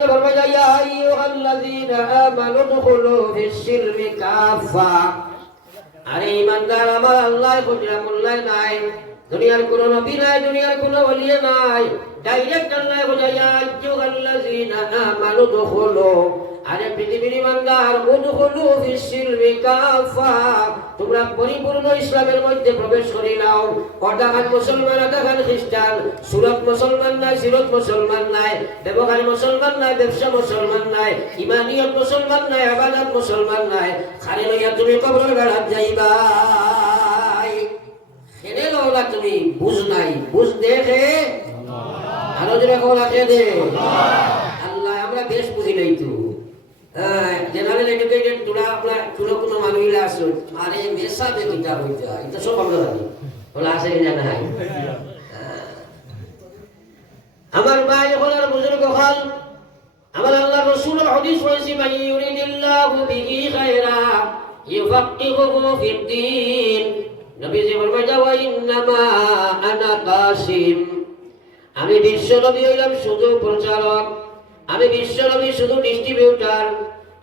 يا أيها الذين آمنوا ادخلوا في السلم كافة আরে ইমানদার আমার আল্লাহ কুদরতুল্লাহ নাই দুনিয়ার কোন নবী নাই দুনিয়ার কোন ওলি নাই ডাইরেক্ট আল্লাহ বুঝাইয়া আইয়ুহাল্লাযীনা আমানু দুখুলু আরে পৃথিবীর ইমানদার উদখুলু ফিস সিলমি কাফা তোমরা পরিপূর্ণ ইসলামের মধ্যে প্রবেশ করি নাও কটাখান মুসলমান আটাখান খ্রিস্টান সুরত মুসলমান নাই সিরত মুসলমান নাই ব্যবহার মুসলমান নাই ব্যবসা মুসলমান নাই ইমানিয়ত মুসলমান নাই ইবাদত মুসলমান নাই খালি লইয়া তুমি কবরের গাড়াত যাইবা খেলে লওলা তুমি বুঝ নাই বুঝ দেখে আরো জোরে কওলা দে আল্লাহ আমরা বেশ বুঝি নাই তো জেনারেল এডুকেটেড তোরা আপনার কোনো মানুষরা আসো আরে মেসা বেকিটা হইতা এটা সব আমরা জানি বলা আছে না নাই আমার ভাই হলার বুজুর্গ হল আমার আল্লাহ রাসূলের হাদিস হইছে মান ইউরিদিল্লাহু বিহি খায়রা ইউফাক্কিহুহু ফিদ্দীন নবীজি বলেন ওয়া ইন্নামা আনা কাসিম আমি বিশ্ব নবী হইলাম শুধু প্রচারক আমি বিশ্ব নবী শুধু ডিস্ট্রিবিউটর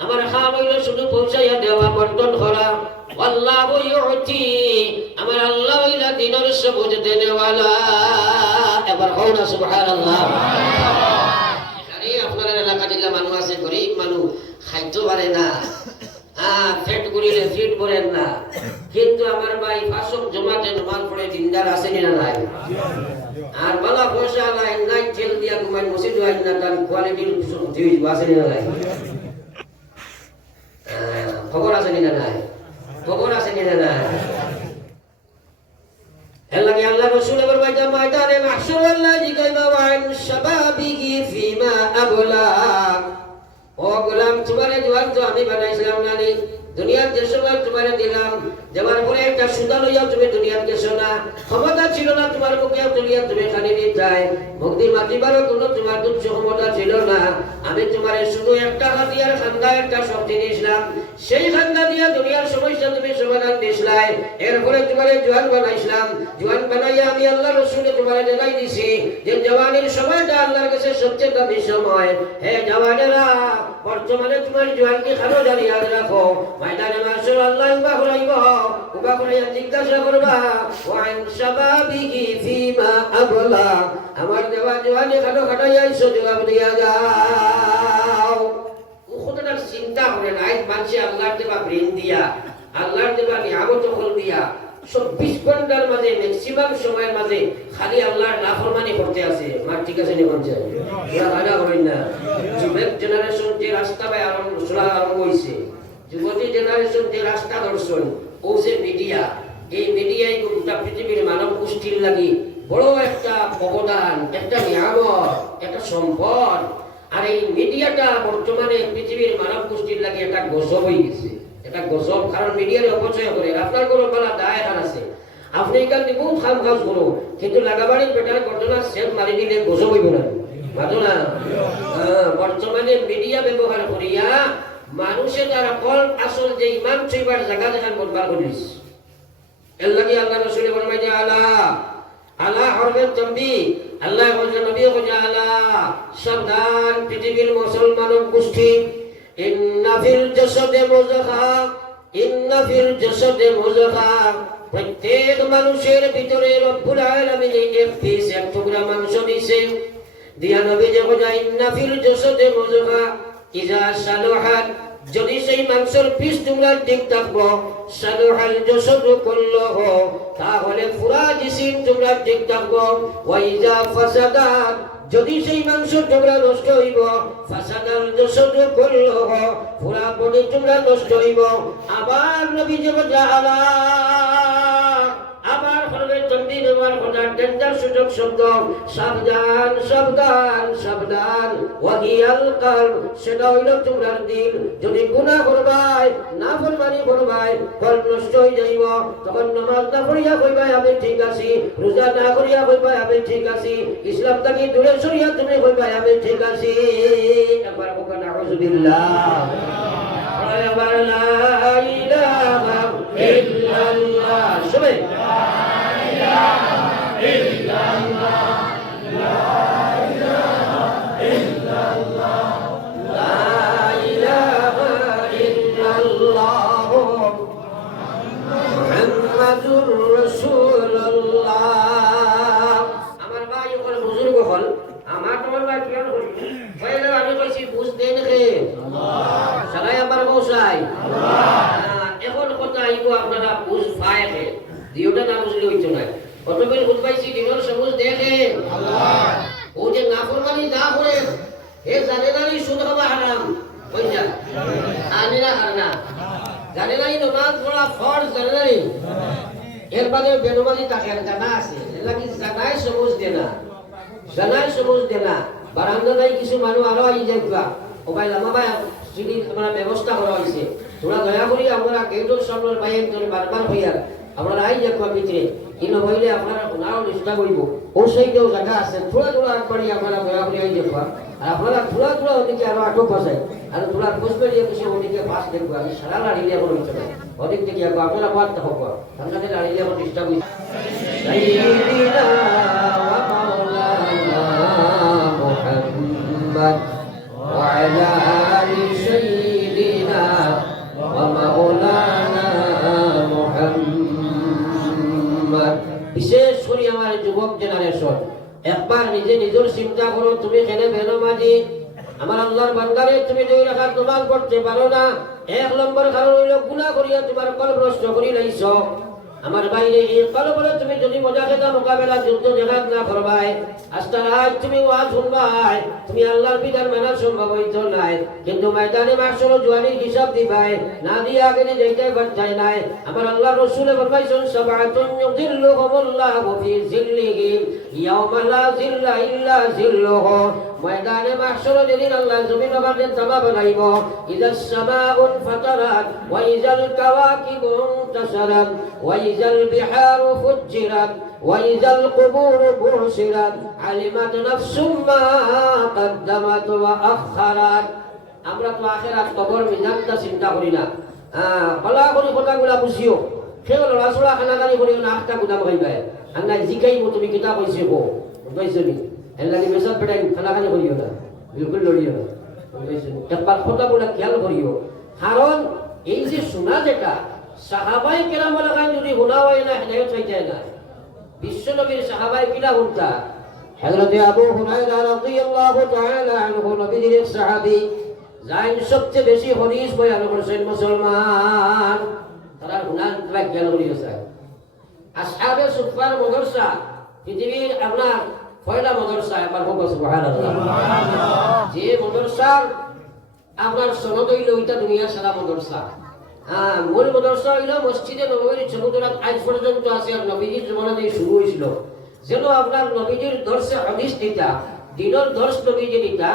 আমার কাম হইল শুধু পৌঁছাইয়া দেওয়া বন্টন করা আল্লাহু ইউতি আমার আল্লাহ হইলা দিনের সবুজ দেনেওয়ালা এবার হও না সুবহানাল্লাহ আরে আপনার এলাকা জেলা মানুষ আছে গরীব মানুষ খাইতে পারে না পেট করিলে ফিট করেন না কিন্তু আমার ভাই ফাঁসক জমাতে নামাজ পড়ে দিনদার আছে না নাই আর বালা পয়সা নাই নাই তেল দিয়া ঘুমাই মসজিদ হয় না তার কোয়ালিটির দিই আছে না নাই খবর আছে না নাই খবর আছে না নাই এলাকি আল্লাহ রাসূল এর বাইদা ময়দানে মাহশর আল্লাহ জিগাইবা ওয়ান শাবাবিহি ফিমা আবলা ও গোলাম তোমারে জওয়ান তো আমি বানাইছিলাম না নি দুনিয়ার যে সময় তোমারে দিলাম দেওয়ার পরে একটা সুদা লইয়া তুমি দুনিয়ার গেছো না ক্ষমতা ছিল না তোমার মুখে দুনিয়া তুমি খালি দিতাই মুক্তি মাতিবারও কোনো তোমার তুচ্ছ ক্ষমতা ছিল না আমি তোমারে শুধু একটা হাতিয়ার খান্দা একটা শক্তি দিয়েছিলাম সেই খান্দা দিয়া দুনিয়ার সমস্যা তুমি সমাধান দিছলাই এরপরে তোমারে জওয়ান বানাইছিলাম জওয়ান বানাইয়া আমি আল্লাহ রাসূলে তোমারে জানাই দিছি যে জওয়ানের সময়টা আল্লাহর কাছে সবচেয়ে দামি সময় হে জওয়ানেরা বর্তমানে তোমার জওয়ানকে খানো দাঁড়িয়ে রাখো ময়দানে মাশাআল আল্লাহ উবা করাইয়া জিজ্ঞাসা করবা ওয়ান শাবাবিহি ফিমা আবলা আমার দেওয়া জওয়ানি খানো খাটাইয়া এসো জবাব দিয়া যাও উখুদার চিন্তা করে নাই মানুষে আল্লাহর দেবা ব্রেন দিয়া আল্লাহর দেবা নিয়ামত হল দিয়া 24 ঘন্টার মাঝে ম্যাক্সিমাম সময়ের মাঝে খালি আল্লাহর নাফরমানি করতে আছে মার ঠিক আছে নি বলছে ওরা ভাড়া করেন না যুবক জেনারেশন যে রাস্তা বাই আরম্ভ হইছে যুবতী জেনারেশন যে রাস্তা দর্শন ও যে মিডিয়া এই মিডিয়ায় গোটা পৃথিবীর মানব গোষ্ঠীর লাগি বড় একটা অবদান একটা নিয়ামত একটা সম্পদ আর এই মিডিয়াটা বর্তমানে পৃথিবীর মানব গোষ্ঠীর লাগি একটা গজব হয়ে গেছে এটা গজব কারণ মিডিয়ার অপচয় করে আপনার কোনো বলা দায় এখান আছে আপনি এখান থেকে বহুত খাম কাজ করো কিন্তু লাগাবাড়ির বেটার ঘটনা সেফ মারি দিলে গজব হইব না মাতো না বর্তমানে মিডিয়া ব্যবহার করিয়া মানুষে তারা কল আসল যে ইমাম চইবার জায়গা দেখান বলবার করিস এর লাগি আল্লাহ রাসূল ফরমায় যে আলা হরমত তম্বি আল্লাহ বলেন নবী বলেন আলা সাবধান পৃথিবীর মুসলমান গোষ্ঠী ইন্না ফিল জাসাদে মুযগা প্রত্যেক মানুষের ভিতরে রব্বুল আলামিন এক পিস এক টুকরা মাংস দিয়েছে দিয়া নবী যে বলেন ইন্না ফিল জাসাদে মুযগা ইজা সালুহাত যদি সেই মাংসের পিস তোমরা ঠিক থাকবো সালুহাল জাসাদু কুল্লুহু তাহলে পুরা জিসিম তোমরা ঠিক থাকবো ওয়া ইজা ফাসাদাত যদি সেই মাংস তোমরা নষ্ট হইব ফাসাদাল জাসাদু কুল্লুহু পুরা বডি তোমরা নষ্ট হইব আবার নবী যে বলা আবার হরবে তন্দি দেওয়ার কথা ডেঞ্জার সুযোগ শব্দ সাবধান সাবধান সাবধান ওয়াহিয়াল কাল সেটা হইল তোমরার দিল যদি গুনাহ করবাই নাফরমানি করবাই কল নষ্ট হয়ে যাইব তখন নামাজ না পড়িয়া কইবাই আমি ঠিক আছি রোজা না করিয়া কইবাই আমি ঠিক আছি ইসলাম থেকে দূরে সরিয়া তুমি কইবাই আমি ঠিক আছি একবার কোকা নাউযুবিল্লাহ আবার লা ইলাহা ইল্লাল্লাহ সবাই ইল্লাল্লাহ লা ইলাহা ইল্লাল্লাহ পুষ দেন খে সারাই আমার বসাই এখন কথা আইব আপনারা পুষ পায় খে দিওটা না বুঝলে হইতো না কতবেল বুঝ পাইছি দিনের সবুজ দেখে ও যে নাফরমানি যা করে হে জানে না সুদ খাওয়া হারাম হয়ে যায় জানে না হারনা জানে না নামাজ পড়া ফরজ জানে না এর বাদে বেনমাজি তাকে জানা আছে লাগি জানাই সবুজ দেনা জানাই সবুজ দেনা বারান্দায় কিছু মানুষ আরো আই যাইবা ও ভাই লামা ভাই সিঁড়ি আমরা ব্যবস্থা করা হয়েছে তোরা দয়া করি আমরা গেটের সামনের বাইরে তোর বারবার হইয়া আমরা আই যাইবা ভিতরে কিন্তু হইলে আপনারা নাও চেষ্টা করিব ও সেইটাও জায়গা আছে থোড়া থোড়া আগবাড়ি আপনারা দয়া করি আই যাইবা আর আপনারা থোড়া থোড়া ওদিকে আরো আটক বসাই আর তোরা বসবে দিয়ে কিছু ওদিকে পাশ দেখবো আমি সারা লাড়িলে এখন হইতে না ওদিক থেকে আপনারা বাদ হোক আপনাদের লাড়িলে এখন চেষ্টা করি সাইয়্যিদিনা ওয়া মাওলানা মুহাম্মদ ওয়া আলা আলি সাইয়্যিদিনা ওয়া মাওলানা মুহাম্মদ বিশেষ করে আমার যুবক জেনারেশন একবার নিজে নিজের চিন্তা করো তুমি কেনে বেনমাজি আমার আল্লাহর বান্দারে তুমি দুই রাকাত নামাজ পড়তে পারো না এক নম্বর কারণ হইল গুনাহ করিয়া তোমার কলব নষ্ট করি লাইছো আমার বাইরে এই কলবরে তুমি যদি মজা খেতা মোকাবেলা যুদ্ধ জেহাদ না করবাই আজকে রাত তুমি ওয়াজ শুনবাই তুমি আল্লাহর বিধান মানা সম্ভব হইতো নাই কিন্তু ময়দানে মাহশর জওয়ানির হিসাব দিবাই না দিয়ে আগে যাইতে বাধ্য নাই আমার আল্লাহ রাসূল ফরমাইছেন সাবাতুন ইউযিল্লুহুমুল্লাহু ফি যিল্লিহি ইয়াওমা লা যিল্লা ইল্লা যিল্লুহু ময়দানে মাহশর যেদিন আল্লাহ জমিন বাগানে তাবা বানাইব ইযাস সামাউন ফাতারাত ওয়া ইযাল কাওয়াকিবু ইনতাসারাত ওয়া ইযাল বিহারু ফুজ্জিরাত ওয়া ইযাল কুবুরু বুশিরাত আলিমাত নাফসুম মা কদ্দামাত ওয়া আখখারাত আমরা তো আখিরাত কবর মিজানটা চিন্তা করি না বলা করি কথাগুলা বুঝিও কেবল রাসূল খানাদারি করিও না আখটা গুদাম হইবাই আন্না জিকাইব তুমি কিতাব হইছে গো বুঝাইছনি এলানি মেসাব পেটাই খানাখানি করিও না বিলকুল লড়িও না একবার কথাগুলা খেয়াল করিও কারণ এই যে শোনা যেটা সাহাবাই কেরামের গান যদি শোনা হয় না হেদায়েত হয়ে যায় না বিশ্ব নবীর সাহাবাই কিনা শুনতা হযরত আবু হুরায়রা রাদিয়াল্লাহু তাআলা আনহু নবীর এক সাহাবী যাই সবচেয়ে বেশি হাদিস বয়ান করেছেন মুসলমান তারা গুনাহ তারা খেয়াল করিও স্যার আসহাবে সুফার মাদ্রাসা পৃথিবীর আপনার পয়লা মাদ্রাসা একবার হোক সুবহানাল্লাহ যে মাদ্রাসা আপনার সনদ হইল ওইটা দুনিয়ার সারা মাদ্রাসা মূল মাদ্রাসা হইল মসজিদে নববীর চমুদরাত আজ পর্যন্ত আছে আর নবীজির জমানা দিয়ে শুরু হয়েছিল যেন আপনার নবীজির দর্শে হাদিস দিতা দিনের দর্শ নবীজি দিতা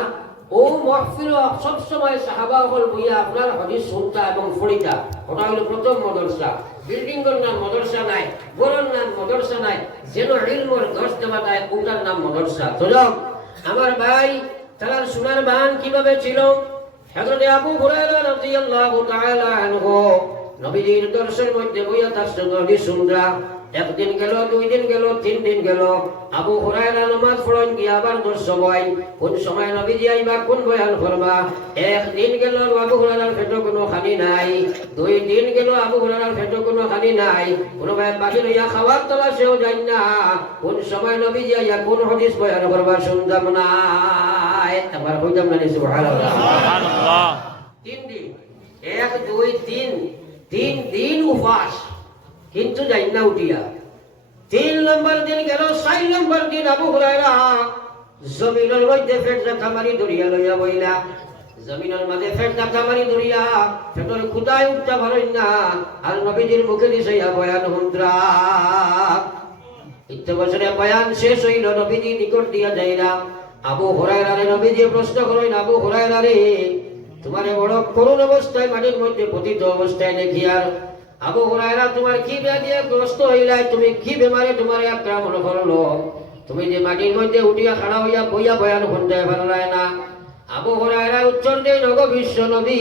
ও মাহফিল সব সময় সাহাবা হল বইয়া আপনার হাদিস শুনতা এবং পড়িতা ওটা হইল প্রথম মাদ্রাসা বিল্ডিং এর নাম মাদ্রাসা নাই বড়র নাম মাদ্রাসা নাই যেন ইলমের দর্শ দেওয়া যায় ওটার নাম মাদ্রাসা তো আমার ভাই তারা সোনার বান কিভাবে ছিল হযরত আবু হুরায়রা রাদিয়াল্লাহু তাআলা আনহু নবীজির দর্শের মধ্যে বইয়া তার সঙ্গে শুনরা একদিন গেল দুই দিন গেল তিন দিন গেল আবু হুরায়রা নামাজ পড়েন কি আবার দর্শ হয় কোন সময় নবীজি আইবা কোন বয়ান করবা একদিন গেল আবু হুরায়রার পেটে কোনো খানি নাই দুই দিন গেল আবু হুরায়রার পেটে কোনো খানি নাই কোন ভাই বাকি লইয়া খাওয়ার তলাশেও যাই না কোন সময় নবীজি আইয়া কোন হাদিস বয়ান করবা শুনতাম না একবার হইতাম না সুবহানাল্লাহ সুবহানাল্লাহ তিন দিন এক দুই তিন তিন দিন উপবাস কিন্তু যাই না উঠিয়া তিন নম্বর দিন গেল চার নম্বর দিন আবু হুরায়রা জমিনের মধ্যে পেট জাকা মারি দরিয়া লইয়া বইলা জমিনের মাঝে পেট জাকা মারি দরিয়া পেটের খুদায় উঠতে পারেন না আর নবীজির মুখে দিছে বয়ান হুন্দ্রা ইত্তে বছরে বয়ান শেষ হইল নবীজি নিকট দিয়া যাইরা আবু হুরায়রা রে নবীজি প্রশ্ন করেন আবু হুরায়রা রে তোমারে বড় করুণ অবস্থায় মাটির মধ্যে পতিত অবস্থায় দেখি আর আবু হুরায়রা তোমার কি ব্যাধিতে গ্রস্ত হইলাই তুমি কি বেমারে তোমার আক্রমণ করলো তুমি যে মাটির মধ্যে উঠিয়া খাড়া হইয়া বইয়া বয়ান শুনতে পারলাই না আবু হুরায়রা উত্তর দেন ওগো বিশ্ব নবী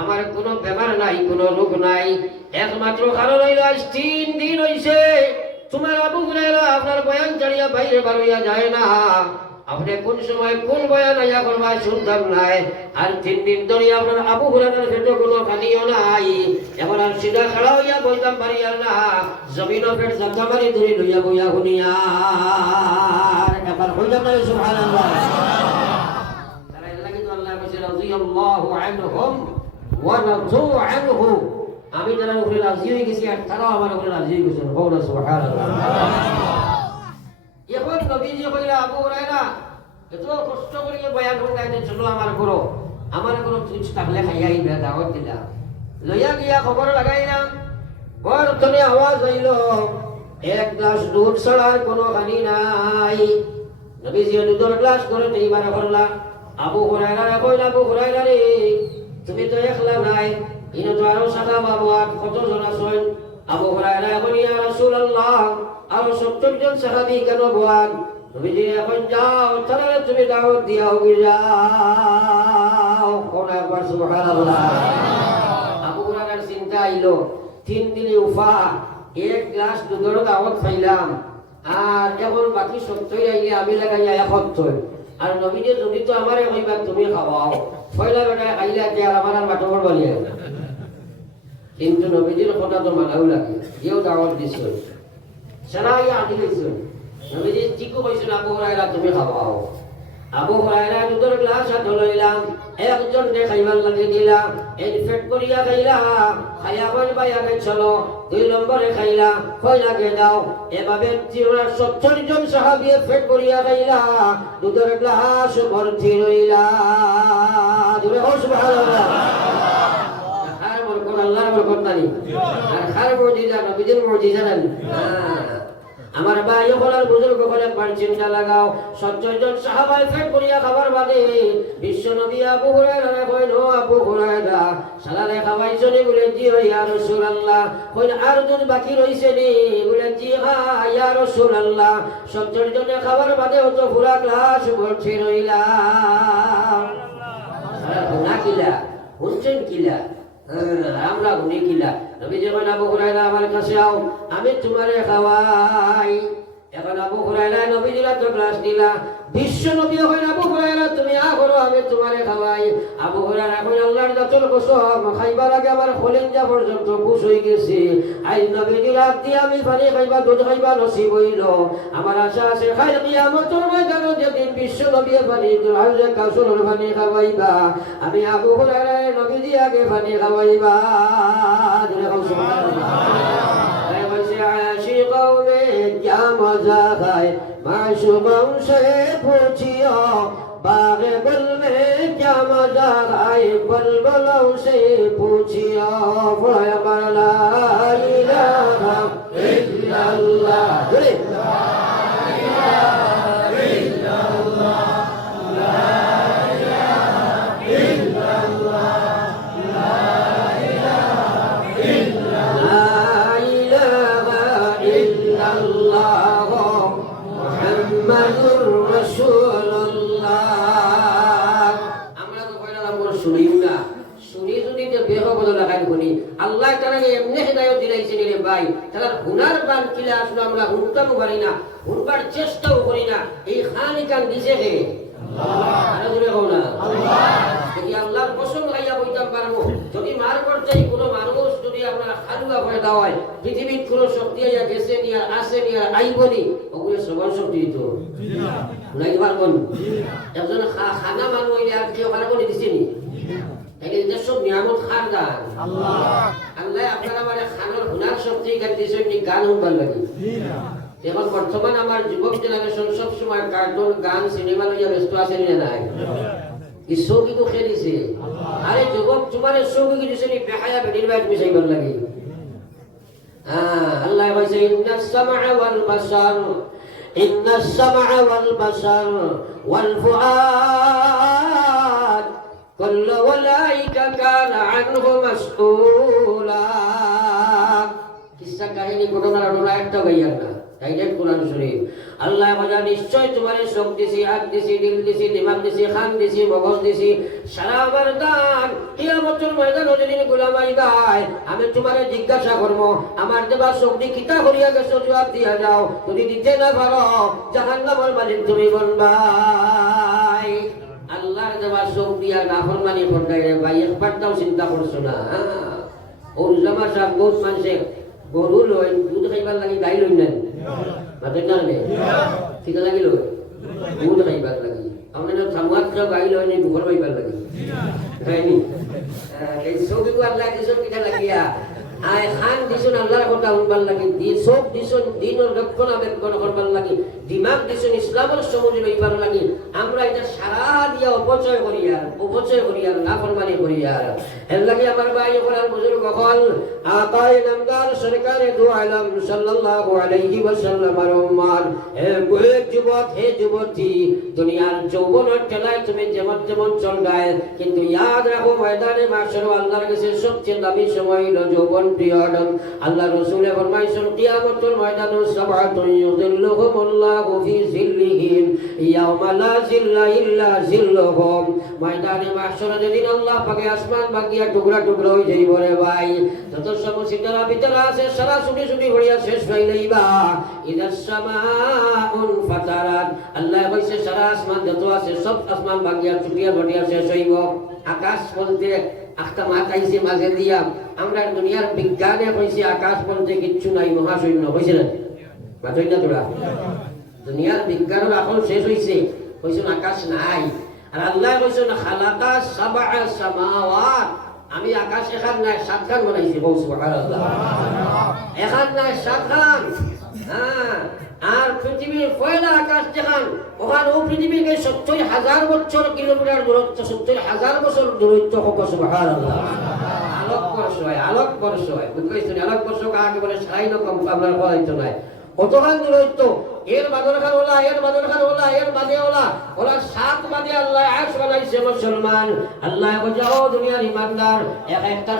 আমার কোনো বেমার নাই কোনো রোগ নাই একমাত্র কারণ হইল আজ 3 দিন হইছে তোমার আবু হুরায়রা আপনার বয়ান ছাড়িয়া বাইরে বার হইয়া যায় না আপনি কোন সময় কোন বয়ান আইয়া করবা শুনতাম নাই আর 3 দিন ধরে আপনার আবু হুরায়রার পেটে কোনো খানিও নাই এখন আর সিধা খাড়া হইয়া বইতাম পারি আর না জমিনও পেট জাকা মারি ধরে লইয়া বইয়া শুনিয়া একবার হইতাম না সুবহানাল্লাহ তারা এলা কিন্তু আল্লাহ রাদিয়াল্লাহু আনহুম ওয়া রাদু আনহু, আমি তারা উপরে রাজি হয়ে গেছি আর তারাও আমার উপরে রাজি হয়ে গেছেন। বলো সুবহানাল্লাহ। এখন নবীজি কইলা আবু হুরায়রা এত কষ্ট করে বয়ান শুনাইতে চলো আমার ঘরো, আমার ঘরো তুই থাকলে খাইয়া আইবা, দাওয়াত দিলা। লইয়া গিয়া খবর লাগাইলাম, বড় তনে আওয়াজ হইল এক গ্লাস দুধ ছাড়ার কোনো পানি নাই। নবীজি দুধের গ্লাস করে এইবার করলা। আবু হুরায়রা কইলা, আবু হুরায়রা রে তুমি তো একলা নাই, ইনো তো আরো সাদা বাবু আর কতজন আছেন? আবু হুরায়রা কইলা, ইয়া রাসূলুল্লাহ আরো 70 জন সাহাবী কেন বয়ান? নবীজি এখন যাও, তাহলে তুমি দাওয়াত দিয়াও যাও। কোন একবার সুবহানাল্লাহ। আবু হুরায়রার চিন্তা আইলো 3 দিনে উফা, এক গ্লাস দুধের দাওয়াত পাইলাম, আর এখন বাকি 70 আইলে আমি লাগাইয়া 71। আর নবীজি যদি তো আমারে কইবা তুমি খাওয়াও, পয়লা বেটা আইলে কে আর আমার আর বাটবর বলিয়া। কিন্তু নবীজির কথা তো মানাও লাগে, যেও দাওয়াত দিছিল সারাই আদি দিছিল। নবীজি ঠিক কইছেন আবু হুরায়রা তুমি খাওয়াও। আবু হুরায়রা দুধের গ্লাস হাতে লইলাম, একজন রে খাইবার লাগি দিলাম, এই ফেট করিয়া খাইলা, খাইয়া কইল বাইয়া চলো। 2 নম্বরে খাইলা, কই লাগে দাও। এভাবে 70 জন সাহাবী ফেট করিয়া খাইলা, দুধের গ্লাস ভর্তি রইলা। জোরে বল সুবহানাল্লাহ। খার বরকত আল্লাহর বরকত নানি, আর খার মুজিজা নবীজির মুজিজা নানি। আমার ভাই হলার বুজুর্গ হলে একবার চিন্তা লাগাও, 70 জন সাহাবাই ফেট করিয়া খাবার বাদে বিশ্ব নবী আবু হুরায়রা কইল, আবু হুরায়রা সালারে খাওয়াইছনি? বলে জি ইয়া রাসূলুল্লাহ। কইল আর দুধ বাকি রইছে নি? বলে জি হ্যাঁ ইয়া রাসূলুল্লাহ। 70 জনের খাবার বাদে তো পুরা গ্লাস ভর্তি রইলা। গুনাহ কিলা শুনছেন কিলা? আমরা গুনি কিলা। নবীজি কইল আবু হুরায়রা আমার কাছে আও, আমি তোমারে খাওয়াই। এখন আবু হুরায়রা নবীজির তো গ্লাস দিলা। বিশ্ব নবী কইল আবু হুরায়রা তুমি আহরো, আমি তোমারে খাওয়াই। আবু হুরায়রা কইল আল্লাহর জাতের কসম, খাইবার আগে আমার খলিঞ্জা পর্যন্ত বুশ হয়ে গেছে। আই নবীজির রাত দিয়ে আমি পানি খাইবা, দুধ খাইবা নসিব হইল। আমার আশা আছে খাই কিয়ামতের ময়দানে যেদিন বিশ্ব নবী পানি হাউজে কাউসারের পানি খাওয়াইবা, আমি আবু হুরায়রা নবীজি আগে পানি খাওয়াইবা। आशिकों में क्या मजा है, माशूकों से पूछियो। बाग गुल में क्या मजा है, बुलबुलों से पूछियो। ला इलाहा इल्लल्लाह, আল্লাহ তাআলা এমনি হিদায়াত দিলাইছেন রে ভাই, তারা গুনার বান কিলা আসলে আমরা হুনতাম পারি না, হুনবার চেষ্টাও করি না। এই খানিকান দিছে কে? আল্লাহ। আরে জোরে কও না আল্লাহ। যদি আল্লাহর কসম খাইয়া কইতাম পারবো, যদি মার করতে কোনো মানুষ যদি আপনারা খালুয়া করে দাওয়ায়, পৃথিবীর কোনো শক্তি আইয়া গেছে নি আর আসে নি আর আইবনি, ওগুলো সবার শক্তি দিত নাই পারবন। একজন খানা মানুষ হইলে আর কেউ পারবনি দিছে নি? এটা সব নিয়ামত খার দান আল্লাহ। আল্লাহ আপনারা মানে খানোর হুনার শক্তি গান দিয়েছেন, গান শুনবার লাগে। এখন বর্তমান আমার যুবক জেনারেশন সব সময় কার্টুন গান সিনেমা লইয়া ব্যস্ত আছে না নাই? এই শৌকি তো খেয়ে দিছে। আরে যুবক তোমার শৌকি কি দিছে নি? বেহায়া বেটির বাইক মিশাইবার লাগে। আল্লাহ কইছে ইন্নাস সামআ ওয়াল বাসার, ইন্নাস সামআ ওয়াল বাসার ওয়াল ফুআদ كل أولئك كان عنه مسؤولا। কিসসা কাহিনী ঘটনা রটনা একটা গাইয়ার না, ডাইরেক্ট কোরআন শরীফ। আল্লাহ বলে নিশ্চয় তোমারে চোখ দিছি, হাত দিছি, দিল দিছি, দিমাগ দিছি, খান দিছি, মগজ দিছি, সারা আমার দান। কিয়ামতের ময়দানে যেদিন গোলাম আইবাই, আমি তোমারে জিজ্ঞাসা করব, আমার দেবা চোখ দি কিতা করিয়া গেছো, জবাব দিয়া যাও। যদি দিতে না পারো, জাহান্নামের মালিক তুমি বলবাই। আল্লাহর দেওয়া চোখ দিয়া নাফরমানি করতে ভাই একবারটাও চিন্তা করছো না? ওর জামা সাহেব বহুত মানুষে গরু লই দুধ খাইবার লাগি গাই লই নেন মাঝে না নে ঠিক লাগিল দুধ খাইবার লাগি আপনার সামুয়াত কেউ গাইল হয়নি বুকর পাইবার লাগে হয়নি এই ছবিও আল্লাহ দিছন কিটা লাগিয়া আয় খান দিছন আল্লাহর কথা শুনবার লাগে চোখ দিছন দিনের রক্ষণাবেক্ষণ করবার লাগে দিমাগ দিছন ইসলামের সমুদ্র লইবার লাগে আমরা এটা সারা দিয়া অপচয় করি আর নাফরমানি করি আর এর লাগে আমার ভাই ওখানে বুজুর্গ হল আকায়ে নামদার সরকারে দু আলম সাল্লাল্লাহু আলাইহি ওয়াসাল্লাম আর উম্মার হে যুবক হে যুবতী দুনিয়ার যৌবনের ঠেলায় তুমি যেমন যেমন চল গায় কিন্তু ইয়াদ রাখো ময়দানে মাশর আল্লাহর কাছে সবচেয়ে দামি সময় হলো যৌবন পিরিয়ড আল্লাহ রাসূলে ফরমাইছেন কিয়ামতের ময়দানে সাবআতুন ইউযিল্লুহুমুল্লাহু ফি জিল্লিহি ইয়াওমা লা জিল্লা ইল্লা জিল্লুহুম ময়দানে মাশরে যেদিন আল্লাহ পাকে আসমান বাকিয়া টুকরা টুকরা হয়ে যাইব রে ভাই যত সমসিতারা ভিতরে আছে সারা ছুটি ছুটি ভরিয়া শেষ হইলেইবা ইদাস সামাউন ফাতারাত আল্লাহ কইছে সারা আসমান যত আছে সব আসমান বাকিয়া ছুটিয়া ভরিয়া শেষ হইব আকাশ বলতে একটা মাথাইছে মাঝে দিয়া আমরা দুনিয়ার বিজ্ঞানে কইছে আকাশ বলতে কিচ্ছু নাই মহাশূন্য কইছে না মাথাই না তোরা দুনিয়ার বিজ্ঞানের এখন শেষ হইছে কইছে আকাশ নাই আর আল্লাহ কইছে খালাকা সাবআ সামাওয়াত আমি আকাশ এখান নাই সাতখান বানাইছি বল সুবহানাল্লাহ এখান নাই সাতখান হ্যাঁ আর পৃথিবীর পয়লা আকাশ যেখান ওখানে ও পৃথিবীকে ৭০,০০০ বছর কিলোমিটার দূরত্ব ৭০,০০০ বছর দূরত্ব হোক সুবহানাল্লাহ আলোক বর্ষ হয় বুঝতে আলোক বর্ষ কাকে বলে সারাই রকম আপনার বলাইতো নাই কতখান দূরত্ব এর বাদর খান ওলা এর বাদর খান ওলা এর বাদে ওলা সাত বাদে আল্লাহ আরশ বানাইছে মুসলমান আল্লাহ কইও দুনিয়ার ইমানদার একটা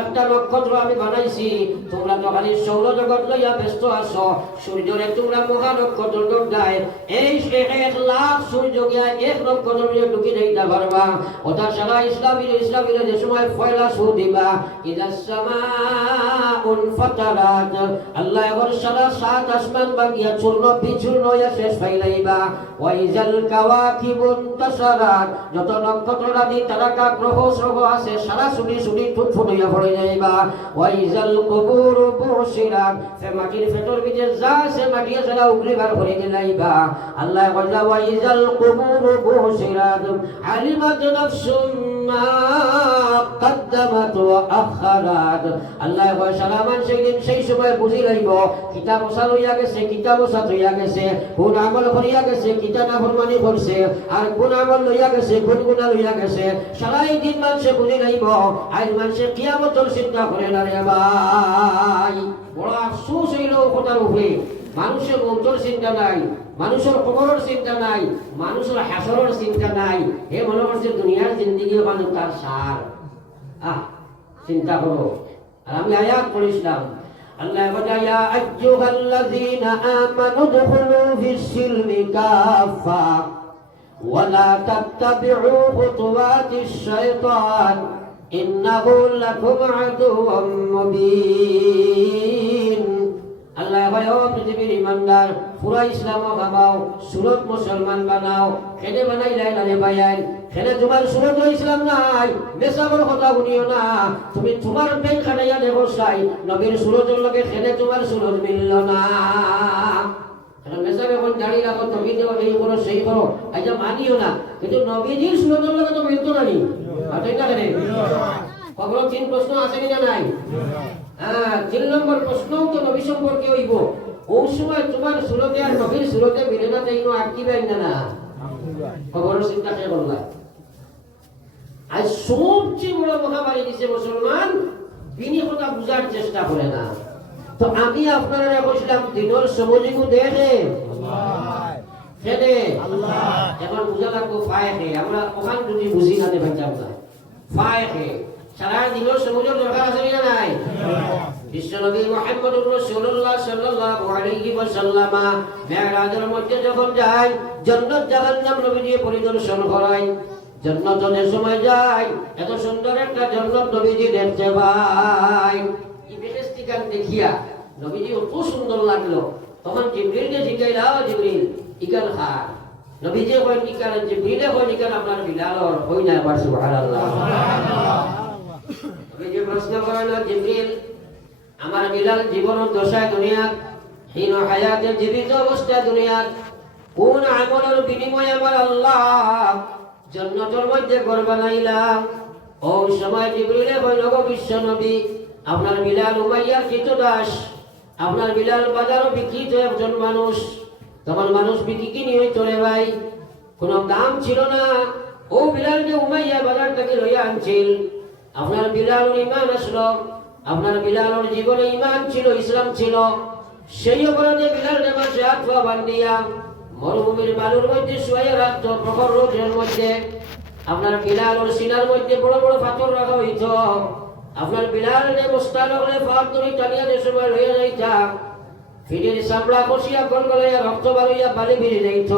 একটা নক্ষত্র আমি বানাইছি তোমরা তো খালি সৌরজগৎ লইয়া ব্যস্ত আছো সূর্যরে তোমরা মহা নক্ষত্র দৌড়ায় এই ১,০০,০০০ সূর্য গিয়া এক নক্ষত্র নিয়ে ঢুকি যাইতে পারবা ওটা সারা ইসলামীর যে সময় ফয়লা সু দিবা ইদাস সামাউন ফাতারাত আল্লাহ এর সারা সাত আসমান বাগিয়া চূর্ণ বিচূর্ণ হইয়া শেষ হইলাইবা ওয়াইজাল কাওয়াকিবুন তাসারাত যত নক্ষত্র আদি তারকা গ্রহ সব আছে সারা ছুটি ফুটফুট হইয়া পড়ে যাইবা ওয়াইজাল কুবুর বুশিরাত সে মাটির ভেতর ভিতরে যা আছে মাটি সারা উগরিবার করে দিলাইবা আল্লাহ কইলা ওয়াইজাল কুবুর বুশিরাত আলিমাত নাফসুম মা কদ্দামাত ওয়া আখারাত আল্লাহ কয় সারা মানুষ সেই সময় বুঝি লাইব কিতাব ওসা লইয়া গেছে কিতাব ওসা লইয়া গেছে কোন আমল করিয়া গেছে কিতাব নাফরমানি করছে আর কোন আমল লইয়া গেছে কোন গুনাহ লইয়া গেছে সারাই দিন মানুষ বুঝি লাইব আজ মানুষ কিয়ামতের চিন্তা করে না রে ভাই বড় আফসোস হইল কথার উপরে মানুষের মন্তর চিন্তা নাই মানুষের কবরের চিন্তা নাই মানুষের হাসরের চিন্তা নাই হে মনে করছে দুনিয়ার জিন্দেগি মানুষ তার সার চিন্তা করো আর আমি আয়াত পড়িছিলাম আল্লাহ বলে ইয়া আইয়ুহাল্লাযীনা আমানু দুখুলু ফিস-সিলমি কাফা ওয়া লা তাত্তাবি'উ খুতুওয়াতিশ শাইতান ইন্নাহু লাকুম আদুওয়ুম মুবিন আল্লাহ বলে ও পৃথিবীর ইমানদার পুরা ইসলাম বানাও সুরত মুসলমান বানাও কেনে বানাইলাই না রে ভাইয়াই কেনে তোমার সুরত ইসলাম নাই মেসাবর কথা শুনিও না তুমি তোমার পেন খাটাইয়া দেখো চাই নবীর সুরতের লগে কেনে তোমার সুরত মিলল না মেসাবে এখন দাঁড়িয়ে রাখো তুমি দেওয়া এই করো সেই করো আচ্ছা মানিও না কিন্তু নবীজির সুরতের লগে তো মিলতো না নি ঠিক না কেন কখনো 3 প্রশ্ন আছে কিনা নাই 3 নম্বর প্রশ্ন তো নবী সম্পর্কে হইব ওই সময় তোমার সুরতে আর নবীর সুরতে মিলে না তাই নো আটকিবেন না খবর চিন্তা কে করলা আজ সবচেয়ে বড় মহামারী দিছে মুসলমান বিনি কথা বুঝার চেষ্টা করে না তো আমি আপনারা বলছিলাম দিনের সমজিগু দেখে আল্লাহ এখন বুঝা লাগবো ফায়কে আমরা ওখান যদি বুঝি না দেবেন আমরা ফায়কে সারা দিনের সমুদ্র দরকার আছে না নাই বিশ্বনবী মুহাম্মদুর রাসূলুল্লাহ সাল্লাল্লাহু আলাইহি ওয়াসাল্লাম মিরাজের মধ্যে যখন যায় জান্নাত জাহান্নাম নবীজি পরিদর্শন করায় জান্নাতের সময় যায় এত সুন্দর একটা জান্নাত নবীজি দেখতে পায় এই বেহেশতিকান দেখিয়া নবীজি কত সুন্দর লাগলো তখন জিবরিলকে জিজ্ঞাসা জিবরিল ইকাল খা নবীজি কয় ইকাল জিবরিলে কয় ইকাল আপনার বিলালর হই না বার সুবহানাল্লাহ নবীজি প্রশ্ন করলেন জিবরিল আমার বিলাল জীবনের দশায় দুনিয়াত হীন হায়াতে জীবিত অবস্থায় দুনিয়াত কোন আমলের বিনিময়ে আমার আল্লাহ জান্নাতের মধ্যে ঘর বানাইলাম। ওই সময় জিবরিলে কইল গো বিশ্ব নবী, আপনার বিলাল উমাইয়ার কৃতদাস, আপনার বিলাল বাজারও বিক্রিত একজন মানুষ। তখন মানুষ বিক্রি কিনি হইতো রে ভাই, কোনো দাম ছিল না। ও বিলালকে উমাইয়া বাজার থেকে লইয়া আনছিল। আপনার বিলালর ইমান আসলো, আপনার বিলালর জীবনে ইমান ছিল, ইসলাম ছিল। সেই অপরাধে বিলালকে মাসে হাত পা বান্ধিয়া মরুভূমির বালুর মধ্যে শুয়ে রাখত প্রখর রোদের মধ্যে। আপনার বিলালর সিনার মধ্যে বড় বড় পাথর রাখা হইত। আপনার বিলালকে মোস্তান হলে ফাঁক ধরে টানিয়া যে সময় লইয়া যাইতাম, ফিরের চামড়া কষিয়া গলগলাইয়া রক্ত বাড়িয়া বালি ভিড়ে যাইত।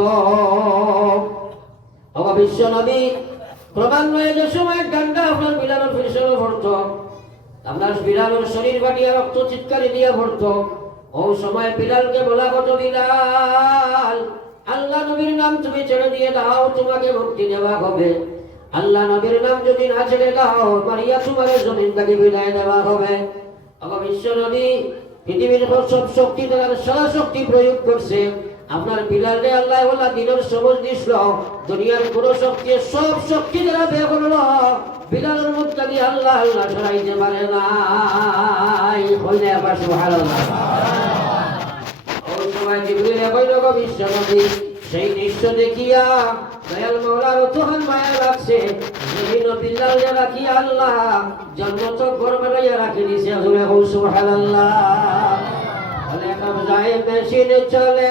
বিশ্ব নবী ক্রমান্বয়ে যে সময় ডান্ডা আপনার বিলালর ফিরসলে ভরত, আপনার বিলালর শরীর বাটিয়া রক্ত চিৎকারে দিয়া ভরত। ও সময় বিলালকে বলা হতো, বিলাল আল্লাহ নবীর নাম তুমি ছেড়ে দিয়ে দাও, তোমাকে মুক্তি দেওয়া হবে। আল্লাহ নবীর নাম যদি না ছেড়ে দাও, মারিয়া তোমার জমিন থেকে বিদায় দেওয়া হবে। বিশ্ব নবী পৃথিবীর সব শক্তি দ্বারা সারা শক্তি প্রয়োগ করছে। আপনার বিলালকে আল্লাহ ওলা দিনের সবুজ দিছিল, দুনিয়ার কোন শক্তি সব শক্তি দ্বারা বের করল, বিলালের মুখটা দিয়ে আল্লাহ আল্লাহ সরাইতে পারে নাই। হইলে আবার সুবহানাল্লাহ। ওই সময় জিবরিলে কইল গো বিশ্ব নবী, সেই দৃশ্য দেখিয়া দয়াল মাওলার তখন মায়া লাগছে। যেদিন বিলালকে রাখিয়া আল্লাহ জান্নাত ঘর বানাইয়া রাখি দিছে। হুজুরে কও সুবহানাল্লাহ। হলে কবজায়ে মেশিনে চলে,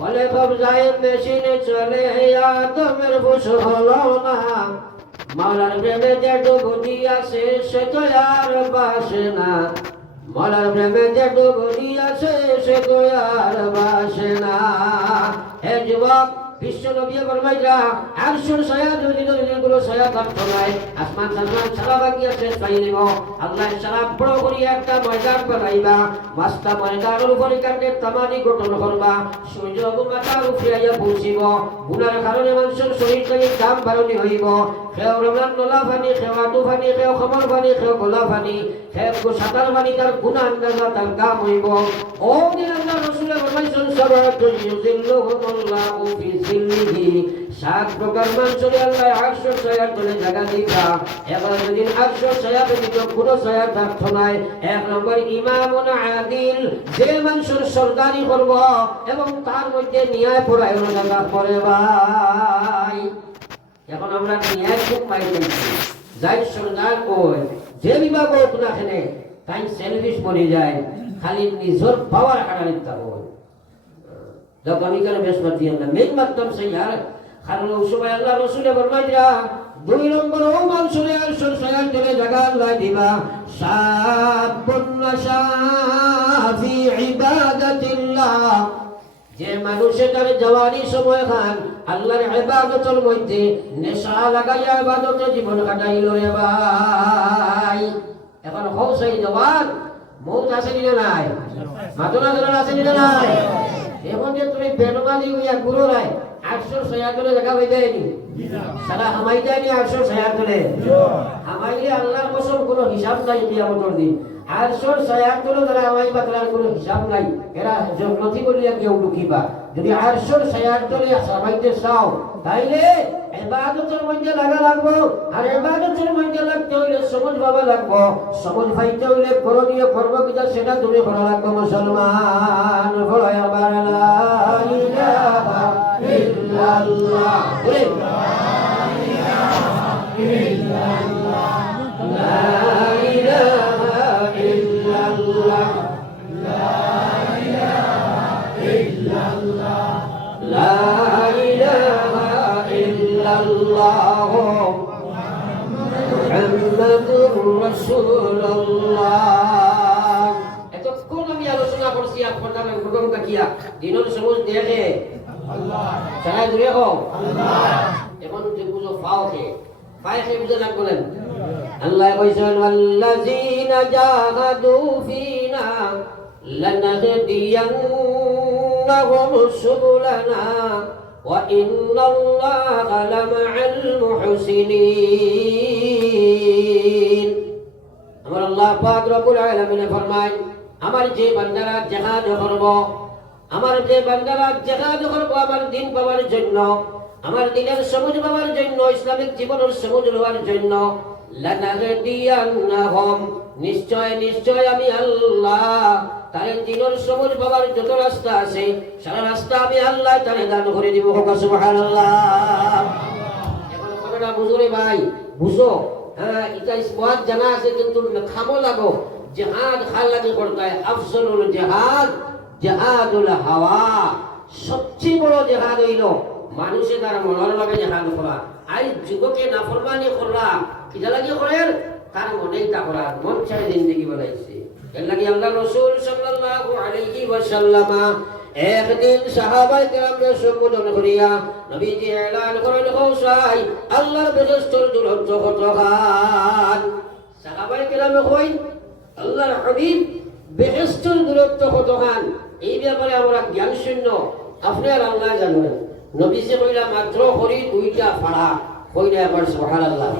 হলে কবজায়ে মেশিনে চলে, আদমের বশ হলো না। মাওলার প্রেমে যে ডুব দিয়াছে সে তো আর বাসে না, মাওলার প্রেমে যে ডুব দিয়াছে সে তো আর বাসে না। হে যুবক, বিশ্ব নবী ফরমাইরা আরশুর ছায়া দুনিয়াগুলো ছায়া থাকতো নাই, আসমান আসমান সারা বাকি আছে পাই নিব। আল্লাহ সারা বড় করে একটা ময়দান বানাইবা, মাস্তা ময়দানের উপরে কাটে তামানি গঠন করবা, সূর্য মাথার উপরে আইয়া পৌঁছিব। গুনার কারণে মানুষের শরীর থেকে দাম বাড়নি হইব। খেও রমজান নলা ফানি, খেও আটু ফানি, খেও খমর ফানি, খেও গোলা ফানি, খেও সাঁতার ফানি, তার গুণা আন্দাজা তার কাম হইব। ও দিন আল্লাহ রসুলের ফরমাইছেন সাবাতুন ইউযিল্লুহুমুল্লাহু ফি জিল্লিহি, 7 প্রকার মানুষের আল্লাহ আরশের ছায়ার তলে জায়গা দিবা। এবার যেদিন আরশের ছায়া ব্যতীত কোনো ছায়া থাকতো নাই। 1 নম্বর ইমামুন আদিল, যে মানুষের সরদারি করব এবং তার মধ্যে ন্যায় পরায়ণ জায়গা করে ভাই। এখন আমরা ন্যায় খুব পাইতেছি, যাই সরদার কই যে বিভাগ হোক না খেলে তাই সেলফিশ মনে যায়, খালি নিজের পাওয়ার হারানিত থাকো। যখন আমি কেন বেশ পাচ্ছি আমরা মেন মাধ্যম সেই আর কারণ ওই সময় আল্লাহ রসুলে ফরমাইরা 2 নম্বর ও মানুষের আরশের ছায়ার তলে জায়গা আল্লাহ দিবা। শাবুন নাশা ফি ইবাদাতিল্লাহ, যে মানুষে তার জওয়ানি সময় খান আল্লাহর ইবাদতের মধ্যে নেশা লাগাইয়া ইবাদতে জীবন কাটাইল রে ভাই। এখন হও সেই জওয়ান, মৌত আছে না নাই? মাতনা জোর আছে না নাই? এখন যে তুমি বেনমালি হইয়া গুরু নাই, 800 ছায়াতলে দেখা হয়ে যায়নি, সারা হামাই যায়নি 800 ছায়াতলে। হামাইলে আল্লাহর কসম কোনো হিসাব নাই কিয়ামতের দিন। 800 ছায়াতলে যারা হামাই বাতলার কোনো হিসাব নাই, এরা জগনতি বলিয়া কেউ লুকিবা। যদি 800 ছায়াতলে হামাইতে চাও তাইলে ইবাদতের মধ্যে লাগা লাগবো। আর ইবাদতের মধ্যে লাগতে হইলে সমাজ ভাবা লাগবো, সমাজ ভাইতে হইলে করণীয় কর্ম কিটা সেটা তুমি করা লাগবো। মুসলমান বলো আবার লা ইলাহা ইল্লাল্লাহ, লা ইলাহা ইল্লাল্লাহ, লা ইলাহা ইল্লাল্লাহ, লা ইলাহা ইল্লাল্লাহ মুহাম্মাদুর রাসূলুল্লাহ। এতক্ষণ আমি আলোচনা করছি আপনার প্রথম কাকিয়া দিনের সবুজ দেখে আল্লাহ, সারা দূরে হোক আল্লাহ। এখন যে বুঝো পাওকে পায়কে বুঝে না বলেন আল্লাহ কইছেন ওয়াল্লাযীনা জাহাদু ফিনা লানাহদিয়ান্নাহুম সুবুলানা ওয়া ইন্নাল্লাহা লামাআল মুহসিনিন। আমার আল্লাহ পাক রব্বুল আলামিন ফরমায়, আমার যে বান্দারা জিহাদ করব, আমার যে বান্দারা জিহাদ করব আমার দিন পাওয়ার জন্য, আমার দিনের সবুজ পাওয়ার জন্য, ইসলামিক জীবনের সবুজ হওয়ার জন্য লানাহদিয়ান্নাহুম, নিশ্চয় নিশ্চয় আমি আল্লাহ তাদের দিনের সবুজ পাওয়ার যত রাস্তা আছে সারা রাস্তা আমি আল্লাহ তাদের দান করে দিব। সুবহানাল্লাহ। এখন কথাটা বুঝো রে ভাই, বুঝো। হ্যাঁ, এটা স্পষ্ট জানা আছে, কিন্তু খামো লাগো। জিহাদ খাল লাগে করতে হয়। আফজলুল জিহাদ জিহাদুল হাওয়া, সবচেয়ে বড় জিহাদ হইল মানুষের দ্বারা মনের লগে জিহাদ করা। আই যুবকে নাফরমানি করা কিটা লাগি করেন, তার মনেই তা করার মন চাই জিন্দগি বানাইছে। এর লাগি আল্লাহ রাসূল সাল্লাল্লাহু আলাইহি ওয়াসাল্লাম একদিন সাহাবায়ে কেরামকে সম্বোধন করিয়া নবীজি এলান করেন, কৌসাই আল্লাহর বেহেশতের দূরত্ব কত খান। সাহাবায়ে কেরাম কই, আল্লাহর হাবিব বেহেশতের দূরত্ব কত খান, এই ব্যাপারে আমরা জ্ঞান শূন্য, আপনি আর আল্লাহ জানেন। নবীজি কইলা মাত্র হরি দুইটা ফাড়া, কইলা একবার সুবহানাল্লাহ।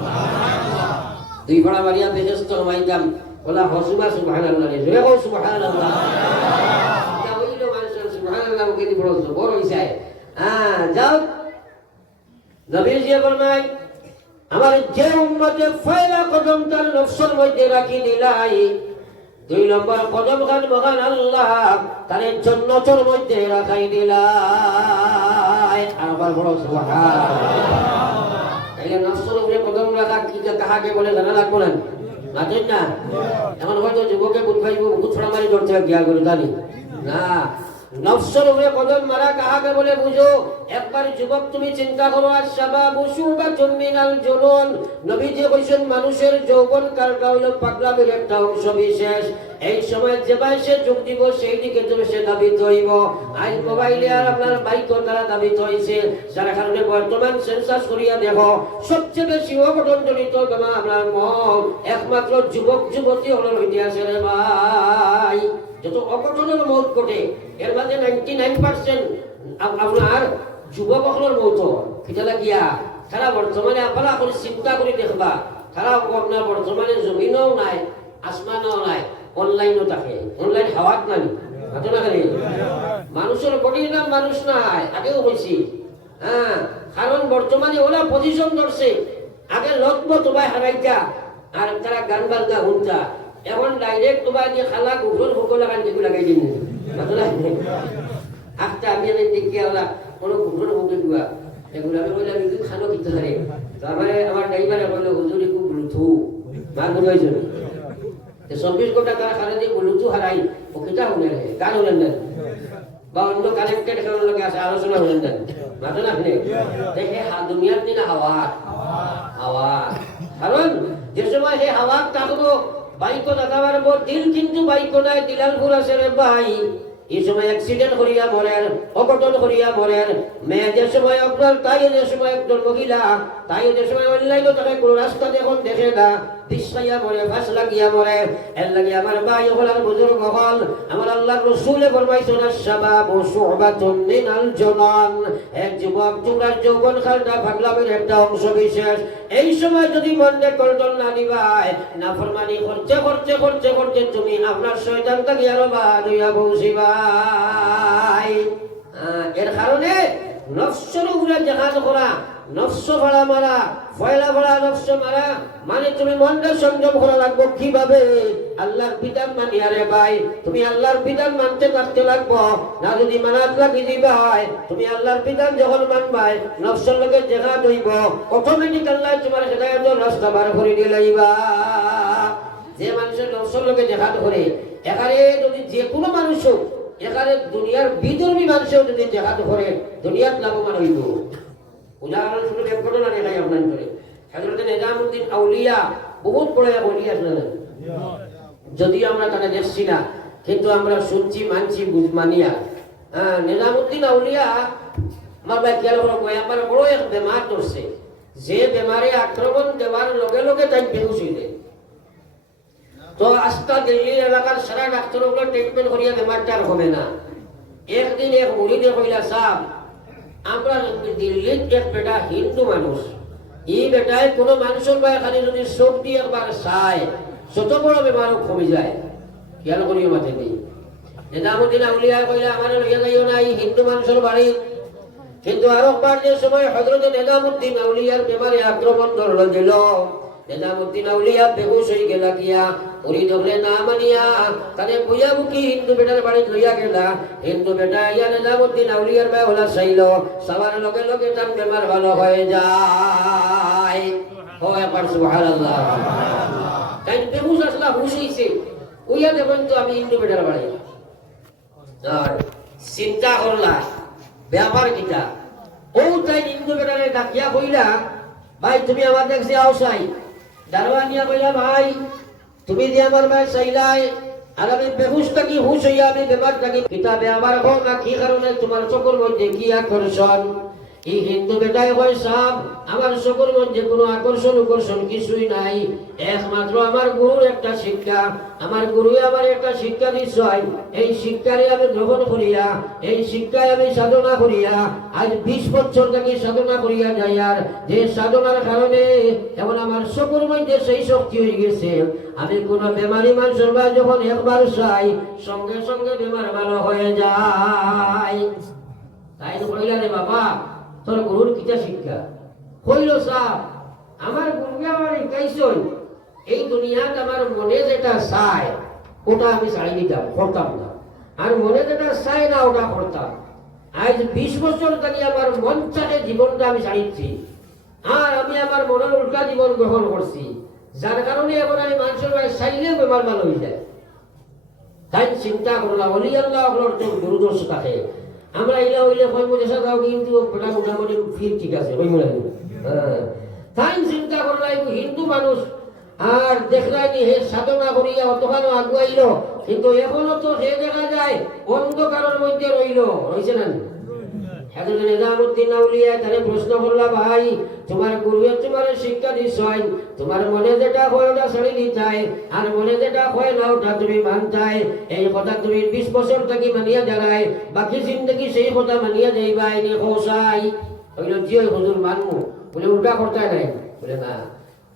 দুই ফাড়া মারিয়া বেহেশত হইতাম, বলা হসুবা সুবহানাল্লাহ, জোরে কও সুবহানাল্লাহ। এটা হইল মানুষের সুবহানাল্লাহ কে দি বড় বড় হইছে। যাও, নবীজি ফরমায়, আমার যে উম্মতে ফয়লা কদম তার নফসের মধ্যে রাখি দিলাই, 2 নম্বর কদম খান মহান আল্লাহ তারে জান্নাতের মধ্যে রাখাই দিলাই। আবার বড় সুবহানাল্লাহ। এই নফসের উপরে কদম রাখা কি কাহাকে বলে জানা লাগবে না, বুঝেন না? এখন হয়তো যুবকে বুঝাইব বহুত ছড়া মারি করতে গিয়া করে জানি না। নফসের উপরে কদম মারা কাহাকে বলে বুঝো। একবার যুবক তুমি চিন্তা করো, আশ-শাবাবু শুবাতুম মিনাল জুনুন। নবীজি কইছেন মানুষের যৌবন কালটা হইল পাগলামির একটা অংশ বিশেষ। এই সময় যে বয়সে যোগ দিব সেই দিকে তুমি সে দাবিত হইব। আইন মোবাইলে আর আপনার বাইক দ্বারা দাবিত হইছে, যার কারণে বর্তমান সেন্সাস করিয়া দেখো সবচেয়ে বেশি অঘটনজনিত তোমার আপনার মন একমাত্র যুবক যুবতী হল হইতে আছে রে ভাই। যত অঘটনের মত ঘটে এর মাঝে 99% আপনার যুবক হলের মত। সেটা গিয়া তারা বর্তমানে আপনারা করে চিন্তা করে দেখবা, তারা আপনার বর্তমানে জমিনও নাই, আসমানও নাই, অনলাইনও থাকে। অনলাইন হাওয়াত নাই, ঘটনা খালি মানুষের বডির নাম মানুষ নাই, আগেও কইছি। হ্যাঁ, কারণ বর্তমানে ওরা পজিশন ধরছে। আগে লগ্ন তোমায় হারাইতা আর তারা গান বাজনা শুনতা, এখন ডাইরেক্ট তোমার দিয়ে খালা গুফর ভোকর লাগান যেগুলো লাগাই দিন। আচ্ছা, আমি দেখিয়া ওরা কোনো গুফর ভোকে দিবা এগুলো আমি বললাম একটু খানো কিনতে পারে। তারপরে আমার ড্রাইভারে বললো হুজুরি খুব ব্লুথু মার বুঝাইছে 24 ঘন্টা তারা খানা দিয়ে ব্লুথু হারাই ও কিটা শুনে গান শুনেন না বা অন্য কানেক্টেড কারোর লোক আছে আলোচনা শুনেন না, মাথা না শুনে দেখে দুনিয়ার দিন হাওয়া হাওয়া। কারণ যে সময় সেই হাওয়া থাকবো বাইক দেখাবার পর দিল, কিন্তু বাইক নাই, দিলালপুর আছে রে ভাই। এই সময় অ্যাক্সিডেন্ট করিয়া মরেন, অঘটন করিয়া মরেন। মেয়ে যে সময় আপনার তাই যে সময় একজন মহিলা তাই যে সময় অনলাইনও তাকে কোনো রাস্তা এখন দেখে না, বিশ্বাইয়া মরে, ফাঁস লাগিয়া মরে। এর লাগে আমার ভাই হল আর বুজুর্গ হল, আমার আল্লাহর রাসূলে ফরমাইছেন আশ-শাবাবু শুবাতুম মিনাল জুনুন। এক যুবক তোমরার যৌবন কালটা পাগলামির একটা অংশ বিশেষ। এই সময় যদি মনে কন্ট্রোল না নিবাই, নাফরমানি করতে করতে করতে করতে তুমি আপনার শয়তান থেকে আরো বাদ হইয়া বসিবাই। এর কারণে নফসের উপরে জিহাদ করা, নফস ভাড়া মারা, ফয়লা ভাড়া নফস মারা মানে তুমি মনটা সংযম করা লাগবে। কিভাবে? আল্লাহর বিধান মানিয়া রে ভাই, তুমি আল্লাহর বিধান মানতে থাকতে লাগবো না। যদি মানাত লাগি দিবাই, তুমি আল্লাহর বিধান যখন মানবাই নফসের লগে জিহাদ হইব, অটোমেটিক আল্লাহ তোমার হেদায়েতের রাস্তা বার করে দিলাইবা। যে মানুষের নফসের লগে জিহাদ করে, এখানে যদি যে কোনো মানুষ হোক, এখানে দুনিয়ার বিধর্মী মানুষও যদি জিহাদ করে দুনিয়াত লাভবান হইব। উদাহরণস্বরূপ এক ঘটনা দেখাই আপনার করে, হযরত নিজামউদ্দিন আউলিয়া বহুত বড় এক আউলিয়া ছিলেন। যদিও আমরা তাকে দেখছি না, কিন্তু আমরা শুনছি, মানছি, মানিয়া। নিজামউদ্দিন আউলিয়া আমার ভাই খেয়াল করবো, একবার বড় এক বেমার ধরছে, যে বেমারে আক্রমণ দেওয়ার লগে লগে তাই বেহুশ হইলে। তো আস্তা দিল্লির এলাকার সারা ডাক্তারগুলো ট্রিটমেন্ট করিয়া বেমারটা আর হবে না। একদিন এক মুরিদে কইলা, সাহেব আমরা দিল্লির এক বেটা হিন্দু মানুষ, এই বেটায় কোনো মানুষের ভাই খালি যদি চোখ দিয়ে একবার চায় যত বড় বেমারও কমে যায়। খেয়াল করিও মাঠে নেই। নিজামউদ্দিন আউলিয়া কইলা, আমার লইয়া যাইও না, এই হিন্দু মানুষের বাড়ি কিন্তু আরেকবার যে সময় হযরত নিজামউদ্দিন আউলিয়ার বেমারে আক্রমণ দিল, নিজামউদ্দিন আউলিয়া বেহুশ হয়ে গেল গিয়া উনি যখন না মানিয়া তারে বুয়ামুখী হিন্দু বেটার বাড়ি লইয়া গেলা। হিন্দু বেটা ইয়া নিজামউদ্দিন আউলিয়ার বাই হলা চাইল, সবার লগে লগে তার বেমার ভালো হয়ে যায়। হয় একবার সুবহানাল্লাহ। তাই বেহুশ আসলা, হুশ হইছে, উইয়া দেখুন তো আমি হিন্দু বেটার বাড়ি। আর চিন্তা করলা ব্যাপার কিটা, ও তাই হিন্দু বেটারে ডাকিয়া কইলা, ভাই তুমি আমার দেখছি আও চাই। দারোয়ানিয়া কইলা, ভাই তুমি যে আমার ভাই চাইলাই, আর আমি বেহুশ থাকি, হুশ হইয়া আমি বেমার থাকি, কিতাবে আমার হোক না কি কারণে তোমার চোখের মধ্যে কি আকর্ষণ? এই হিন্দু বেটাই কয়, সাহেব আমার চোখের মধ্যে কোনো আকর্ষণ কিছুই নাই, একমাত্র আমার গুরুর একটা শিক্ষা, আমার গুরুই আমার একটা শিক্ষা দিচ্ছয়, এই শিক্ষারে আমি গ্রহণ করিয়া, এই শিক্ষায় আমি সাধনা করিয়া আজ 20 বছর থেকে সাধনা করিয়া যাই। আর যে সাধনার কারণে এখন আমার চোখের মধ্যে সেই শক্তি হয়ে গেছে, আমি কোন বেমারি মানুষের ভাই যখন একবার চাই সঙ্গে সঙ্গে বেমার ভালো হয়ে যায়। তাই তো কইলা, রে বাবা তোর গুরুর কিটা শিক্ষা? হইল সাহেব আমার গুরুকে আমার শিখাইছই, এই দুনিয়াতে আমার মনে যেটা চায় ওটা আমি ছাড়ি দিতাম, করতাম না, আর মনে যেটা চায় না ওটা করতাম। আজ 20 বছর থেকে আমার মন চাহে জীবনটা আমি ছাড়িচ্ছি, আর আমি আমার মনের উল্টা জীবন গ্রহণ করছি, যার কারণে এখন আমি মানুষের ভাই চাইলেও বেমার ভালো হয়ে যায়। তাই চিন্তা করলাম অলি আল্লাহ গুরুদর্শ থাকে। আমরা ইলা হইলে কই মধ্যে সাদাও কিন্তু বেটা মোটামুটি ফির ঠিক আছে, কই মনে হয়। তাই চিন্তা করলাই হিন্দু মানুষ আর দেখলাইনি হে সাধনা করিয়া অতখানো আগুয়াইল, কিন্তু এখনো তো সে দেখা যায় অন্ধকারের মধ্যে রইছে না। হযরত নিজামউদ্দিন আউলিয়া তারে প্রশ্ন করলা, ভাই তোমার গুরুয়ে তোমার শিক্ষা দিছয়, তোমার মনে যেটা হয় ওটা ছাড়ি দিতাই, আর মনে যেটা হয় না ওটা তুমি মানতাই, এই কথা তুমি 20 বছর থেকে মানিয়া যারাই, বাকি জিন্দগি সেই কথা মানিয়া যাইবাই নি খোসাই। হইল জি হুজুর মানমু, বলে উল্টা করতে নাই, বলে না।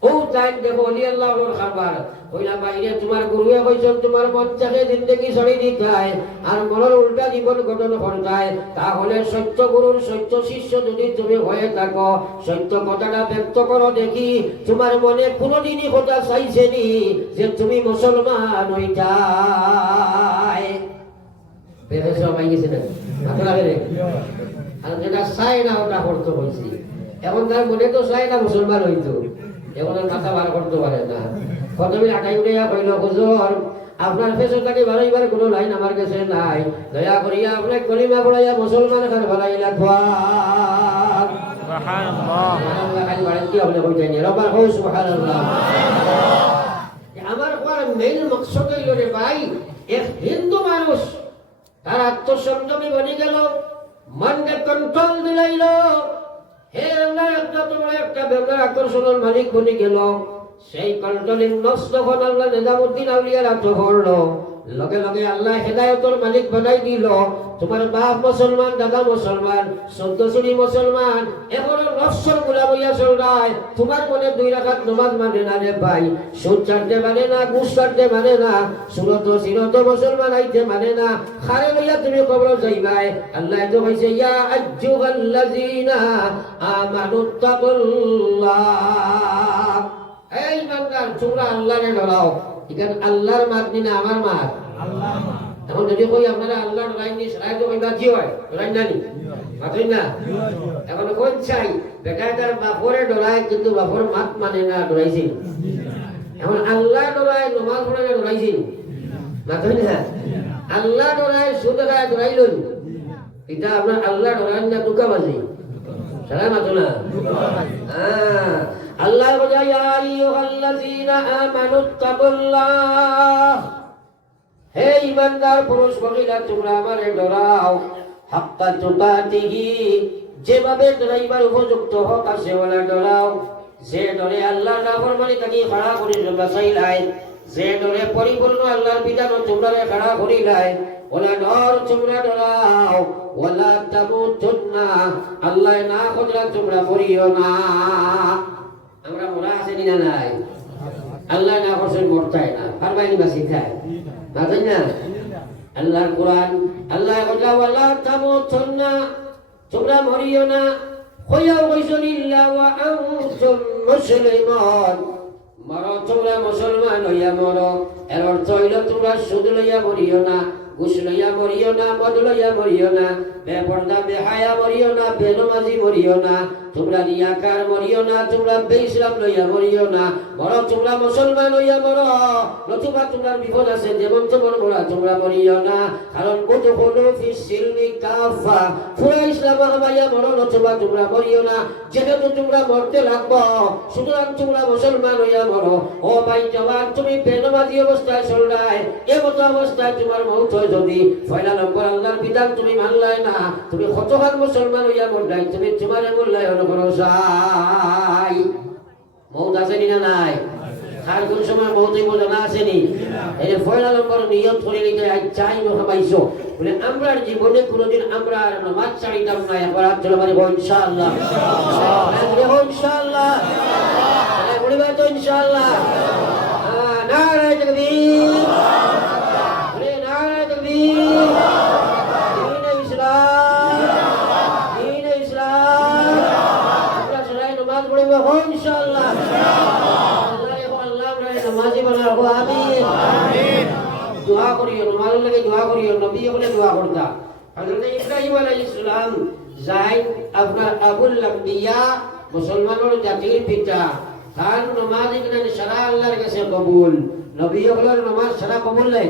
ও তাই দেখো অলি আল্লাহর খাবার হইলা, বাইরে তোমার গুরুয়ে কইছেন তোমার মন চাকে জিন্দগি ছড়ি দিতাই আর মনের উল্টা জীবন গঠন করতাই, তাহলে সত্য গুরুর সত্য শিষ্য যদি তুমি হয়ে থাকো, সত্য কথাটা ব্যক্ত করো দেখি, তোমার মনে কোনোদিনই কথা চাইছেনি যে তুমি মুসলমান হইতাই? বেরে সবাই গেছে না আপনারা বেরে, আর যেটা চাই না ওটা করতে হইছি, এখন তার মনে তো চাই না মুসলমান হইতো, এখন মাথা বার করতে পারে না। প্রথমে আটাই উঠে কইল, হুজুর আপনার ফেসে থাকি বাড়াইবার কোনো লাইন আমার কাছে নাই, দয়া করিয়া আপনার কলিমা পড়াইয়া মুসলমান খান বাড়াই লাগবা। আমার মেইন মকসদ হইল রে ভাই, এক হিন্দু মানুষ তার আত্মসংযমী বনি গেল, মনকে কন্ট্রোল দিলাইল, হে আল্লাহ একটা তোমার একটা বেমার আকর্ষণের মালিক বনি গেল। সেই কন্ট্রোলিং নফস যখন আল্লাহ নিজামউদ্দিন আউলিয়ার হাত ধরলো, লগে লগে আল্লাহ হেদায়েতের মালিক বানাই দিল। তোমার বাপ মুসলমান, দাদা মুসলমান, 14 শ্রেণী মুসলমান, এখন নফসের গোলাম হইয়া চলরায়, তোমার মনে 2 রাকাত নামাজ মানে না রে ভাই, সুদ ছাড়তে মানে না, ঘুষ ছাড়তে মানে না, সুরত সিরত মুসলমান আইতে মানে না, খারে লইয়া তুমি কবর যাইবাই। আল্লাহ তো কইছে, ইয়া আইয়ুহাল্লাযিনা আমানুত্তাকুল্লাহ, এই বান্দা তোমরা আল্লাহরে ডরাও। এখানে আল্লাহর মাতনি না আমার মাত, আল্লাহর মাত। এখন যদি কই আপনারা আল্লাহর লাইন সারাই তো কইবা কি হয়, ডরাই না নি মাতই না। এখন কোন চাই বেটা তার বাপরে ডরায়, কিন্তু বাপর মাত মানে না, ডরাইছি। এখন আল্লাহ ডরায়, নমাজ পড়ে ডরাইছি, মাতই না। আল্লাহ ডরায়, সুদ খায় ডরাইল, এটা আপনার আল্লাহ ডরায় না দুকাবাজি, সারা মাতো না। আল্লাহ বলে, ইয়া আইয়ুহাল্লাযীনা আমানুত্তাকুল্লাহ, হে ঈমানদার পুরুষ মহিলা তোমরা আমারে ডরাও, হাক্কা তুকাতিহি, যেভাবে ডরাইবার উপযুক্ত হক আছে ওলা ডরাও। যে ডরে আল্লাহর নাফরমানি থেকে খাড়া করে বাঁচাইলাই, যে ডরে পরিপূর্ণ আল্লাহর বিধান তোমরা খাড়া করিলাই, ওলা ডর তোমরা ডরাও। ওয়ালা তামুতুন্না, আল্লাহ না খোদরা তোমরা মরিও না। আমরা মরা আছে না নাই? আল্লাহ না করছেন মরতাই না, ফারমাইনি বাসি খায় না। আল্লাহর কোরআন আল্লাহ বলে, ওয়ালা তামুতুন্না, তোমরা মরিও না হইয়াও কইছেন ইল্লা ওয়া আনতুম মুসলিমুন মরো তোমরা মুসলমান হইয়া মরো এর অর্থ হইল তোমরা সুদ লইয়া মরিও না ঘুষ লইয়া মরিও না মদ লইয়া মরিও না বেপর্দা বেহায়া মরিও না বেনমাজি মরিও না তোমরা রিয়াকার মরিও না তোমরা বেইসলাম লইয়া মরিও না মরো তোমরা মুসলমান হইয়া মরো নতুবা তোমার বিপদ আছে যেমন তেমন মরা তোমরা মরিও না কারণ উদখুলু ফিস সিলমি কাফা পুরা ইসলাম হামাইয়া মরো নতুবা তোমরা মরিও না যেহেতু তোমরা মরতে লাগবো সুতরাং তোমরা মুসলমান হইয়া মরো ও ভাই জওয়ান তুমি বেনমাজি অবস্থায় চললাই এমতো অবস্থায় তোমার মৌত হয় যদি পয়লা নম্বর আল্লাহর বিধান তুমি মানলাই না তুমি কতখান মুসলমান হইয়া মরলাই তুমি তোমার মূল্যায়ন করো চাই মৌত আসেনি না নাই আর কোন সময় মৌতই বলে না আসেনি এই পয়লা নম্বর নিয়ত করে নিতে চাই হামাইছো বলে আমরা জীবনে কোনোদিন আমরা আর নামাজ ছাড়িতাম না একবার হাত চলে পারি ইনশাআল্লাহ ইনশাআল্লাহ বলিবা তো ইনশাআল্লাহ নারায়ে তাকবীর বলে নারায়ে তাকবীর দ্বীন ইসলাম আমরা সবাই নামাজ পড়ব ইনশাআল্লাহ আল্লাহ নামাজি বানাবো আমিন আমিন দোয়া করিও নামাজের লাগে দোয়া করিও নবী বলে দোয়া করতা হযরত ইব্রাহিম আলাইহিস সালাম যাই আপনার আবুল আম্বিয়া মুসলমানের জাতির পিতা তার নামাজ কিনা সারা আল্লাহর কাছে কবুল নবী বলার নামাজ সারা কবুল নাই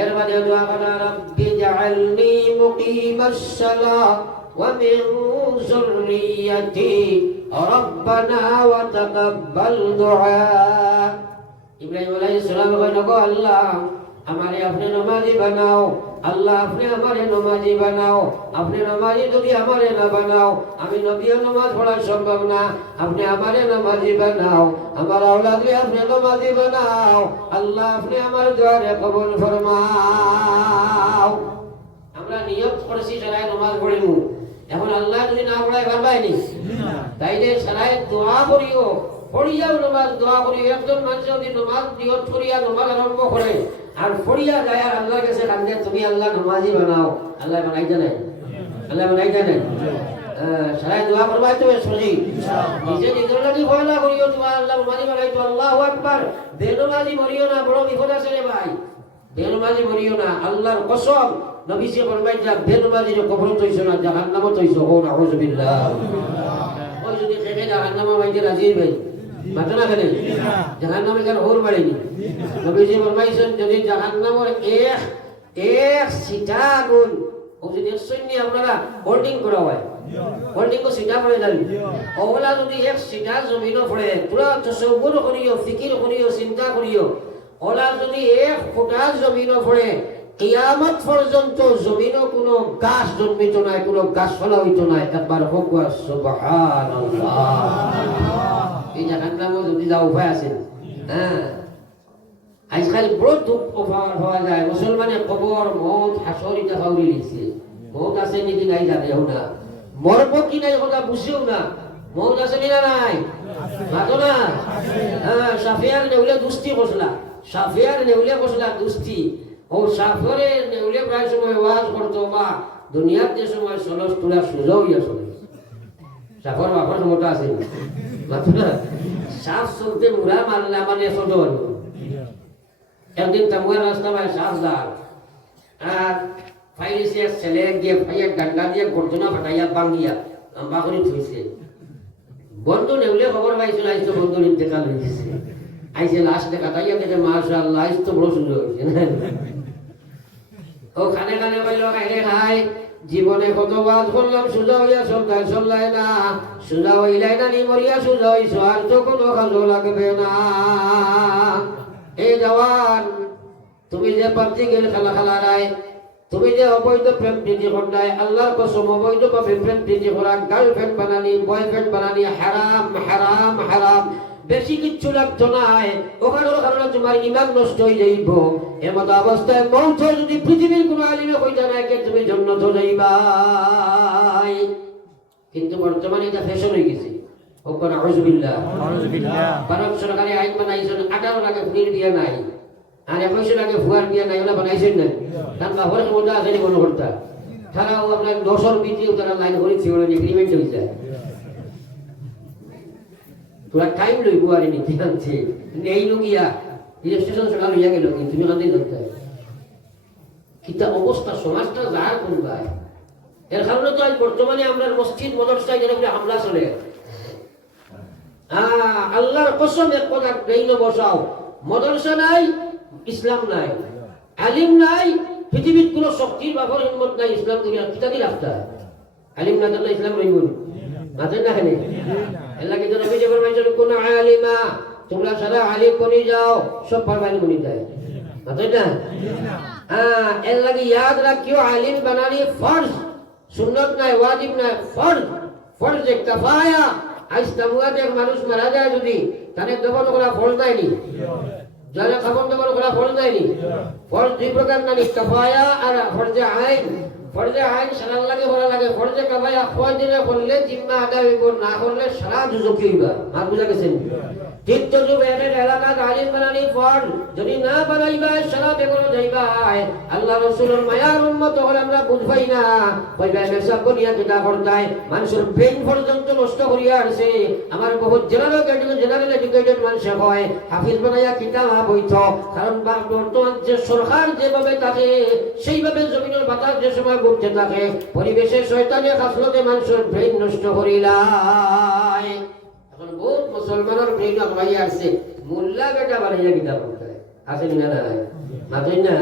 এর বাদে দোয়া করা রব্বি জাআলনি মুকিমাস সালাত ওয়া মিন যুররিয়্যাতি রব্বানা ওয়া তাকাব্বাল দুআ ইব্রাহিম আলাইহিস সালাম কইল গো আল্লাহ আমারে আপনি নামাজি বানাও আল্লাহ আপনি আমারে নামাজি বানাও আপনি নামাজি যদি আমারে না বানাও আমি নবীও নামাজ পড়া সম্ভব না আপনি আমারে নামাজি বানাও আমার আওলাদকে আপনি নামাজি বানাও আল্লাহ আপনি আমার দোয়ারে কবুল ফরমাও আমরা নিয়ত করেছি সারায় নামাজ পড়িমু এখন আল্লাহ যদি না পড়ায় পারবাইনি তাইলে সারায় দোয়া করিও পড়িয়াও নামাজ দোয়া করিও একজন মানুষ যদি নামাজ নিয়ত করিয়া নামাজ আরম্ভ করে আর ফড়িয়া যায় আর আল্লাহর কাছে কান্দে তুমি আল্লাহ নামাজি বানাও আল্লাহ বানাইতে নাই আল্লাহ বানাইতে নাই সারাই দোয়া করবাই তো সজি নিজে নিজের লাগি ভয়লা করিও তোমার আল্লাহ নামাজি বানাইতো আল্লাহু আকবার বেনমাজি মরিও না বড় বিপদ আছে রে ভাই বেনমাজি মরিও না আল্লাহর কসম নবীজি ফরমাই যা বেনমাজির কবর তৈছো না জাহান্নামে তৈছো ও নাউযুবিল্লাহ ওই যদি খেয়ে জাহান্নামে মাইতে রাজি ভাই মাতনা খেলে জাহান্নামে কেন ওর বাড়িনি নবীজি ফরমাইছেন যদি জাহান্নামের এক সিটা আগুন ও যদি সৈন্য আপনারা হোল্ডিং করা হয় হোল্ডিং কো সিটা পড়ে যাবে ওলা যদি এক সিটা জমিন পড়ে পুরা তসব্বুর করিও ফিকির করিও চিন্তা করিও ওলা যদি এক ফুটা জমিন পড়ে কিয়ামত পর্যন্ত জমিনও কোনো গাছ জন্মিত নাই কোনো গাছ ফলা হইত নাই একবার হোক সুবহানাল্লাহ এই জাহান্নামে যদি যা উপায় আছে হ্যাঁ আজকাল বড় দুঃখ পাওয়া যায় মুসলমানে কবর মৌত হাসর এটা খাউরি লিখছে মৌত আছে নাকি নাই জানেও না মরব কি নাই কথা বুঝেও না মৌত আছে না নাই মাতো না হ্যাঁ সাফিয়ার নেউলে দুস্তি কসলা সাফিয়ার নেউলে কসলা দুস্তি ও সাফরে নেউলে প্রায় সময় ওয়াজ করতো বা দুনিয়ার যে সময় সলস তোলা সুযোগ ইয়া চলে সাফর বাপর মোটা আছে মাতো না সাফ চলতে মুড়া মারলে আমার চলতে পারবো একদিন তামুয়ার রাস্তা ভাই সাফদার আর ফাইলিসে ছেলে দিয়ে ভাইয়া ডান্ডা দিয়ে গর্জনা ফাটাইয়া বাঙ্গিয়া লম্বা করে থইছে বন্ধু নেউলে খবর পাইছিল আইস তো বন্ধুর ইন্তেকাল হয়েছে আইসে লাশ দেখা তাইয়া দেখে মাশাআল্লাহ আইস তো বড় সুন্দর হয়েছে ও খানে খানে কইল খাইলে খাই জীবনে কত বাদ করলাম সুজা হইয়া সরকার চললাই না সুজা হইলাই না নি মরিয়া সুজা হইছ আর তো কোনো কাজও লাগবে না এই জওয়ান তুমি যে পাবজি গেল খেলা খেলা রায় তুমি যে অবৈধ প্রেম প্রীতি করলাই আল্লাহর কসম অবৈধ ভাবে প্রেম প্রীতি করা গার্লফ্রেন্ড বানানি বয়ফ্রেন্ড বানানি হারাম হারাম হারাম বেশি কিচ্ছু লাগতো নাই ওখানের কারণে তোমার ইমান নষ্ট হয়ে যাইব এমত অবস্থায় মৌত যদি পৃথিবীর কোনো আলিমে কইতা নাই কে তুমি জান্নাতে যাইবাই কিন্তু বর্তমানে এটা ফ্যাশন হয়ে গেছে ওখানে আউযুবিল্লাহ ভারত সরকারি আইন বানাইছেন 18 লাখে ফুলের বিয়া নাই আর 21 লাখে ফুয়ার বিয়া নাই ওলা বানাইছেন না কারণ বাবার মজা আছে মনে করতা তারাও আপনার 10 ভিতরেও তারা লাইন করে থিওরি এগ্রিমেন্ট হয়ে যায় তোরা টাইম লইব আর নীতি আনছে এই লগিয়া রেজিস্ট্রেশন সকাল হইয়া গেল তুমি কান্দি করতে কিতা অবস্থা সমাজটা যার কোনবাই এর কারণে তো আজ বর্তমানে আমরা মসজিদ মাদ্রাসায় যেন হামলা চলে আল্লাহর কসম এক কথা দেই না বসাও মাদ্রাসা নাই ইসলাম নাই আলিম নাই পৃথিবীর কোনো শক্তির বাপর হিম্মত নাই ইসলাম দুনিয়া কিতা কি রাস্তা আলিম না জানলে ইসলাম রইব মাঝে না হেনে আল্লাহ কিন্তু নবী যে ফরমাইছেন কোন আলিমা তোমরা সারা আলিম বনি যাও সব ফরমাইল বনি যায় মাঝে না এর লাগি ইয়াদ রাখিও আলিম বানানি ফরজ সুন্নত নাই ওয়াজিব নাই ফরজ ফরজ কিফায়া আজ তামুয়াতে এক মানুষ মারা যায় যদি তাকে দফন করা ফরজ নাইনি যারা খাবন দফন করা ফরজ নাইনি ফরজ দুই প্রকার নানি কিফায়া আর ফরজে আইন ফরজে আইন সারা লাগে করা লাগে ফরজে কিফায়া কয় দিনে করলে জিম্মা আদায় হইব না করলে সারা দুজকি হইবা আর বুঝা গেছেন তীর্থ যুগ এর এলাকা আলিম বানানি ফরজ যদি না বানাইবা সারা বেগুন যাইবা আল্লাহ রাসূলের মায়ার উম্মত হলে আমরা বুঝবাই না কইবা মেসা করিয়া যেটা করতাই মানুষের ব্রেন পর্যন্ত নষ্ট করিয়া আছে আমার বহুত জেনারেল এডুকেটেড মানুষ হয় হাফিজ বানাইয়া কিতাব বইত কারণ বর্তমান যে সরকার যেভাবে থাকে সেইভাবে জমিনের বাতাস যে সময় ঘুরতে থাকে পরিবেশে শয়তানে খাসলতে মানুষের ব্রেন নষ্ট করিলাই এখন বহুত মুসলমানের ব্রেন আগাই আছে মোল্লা বেটা বানাইয়া কিতাব পড়তাই আছে না নাই মাতই না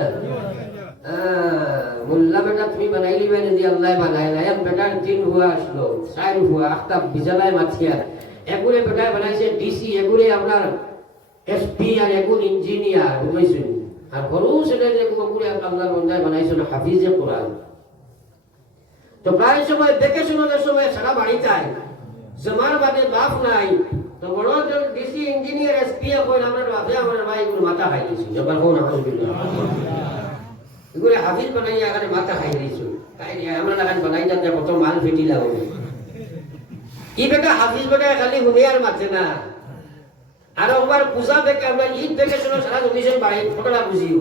মোল্লা বেটা তুমি বানাইলি মানে দি আল্লাহ বানাই না এক বেটার 3 হুয়া আসলো 4 হুয়া আখতা বিজালায় মাছিয়া এগুলে বেটা বানাইছে ডিসি এগুলে আপনার এসপি আর এগুল ইঞ্জিনিয়ার বুঝছেন আর বড় সেটা যে কোকুরে আল্লাহর বান্দায় বানাইছে হাফিজে কোরআন তো প্রায় সময় ভ্যাকেশনের সময় সারা বাড়ি যায় জমার বাদে বাপ নাই তো বড় ডিসি ইঞ্জিনিয়ার এসপি কই আমরা বাপে আমার ভাই গুলো মাথা খাই দিছি জবার কোন আউযুবিল্লাহ এগুলো হাফিজ বানাইয়া আগে মাথা খাই দিছো তাই আমরা লাগান বানাই না কত মাল ফেটি লাগবে কি বেটা হাফিজ বেটা খালি হুনিয়ার মাথে না আর একবার পূজা থেকে আমরা ঈদ থেকে শুনো সারা জমিশন বাড়ি ফটোটা বুঝিও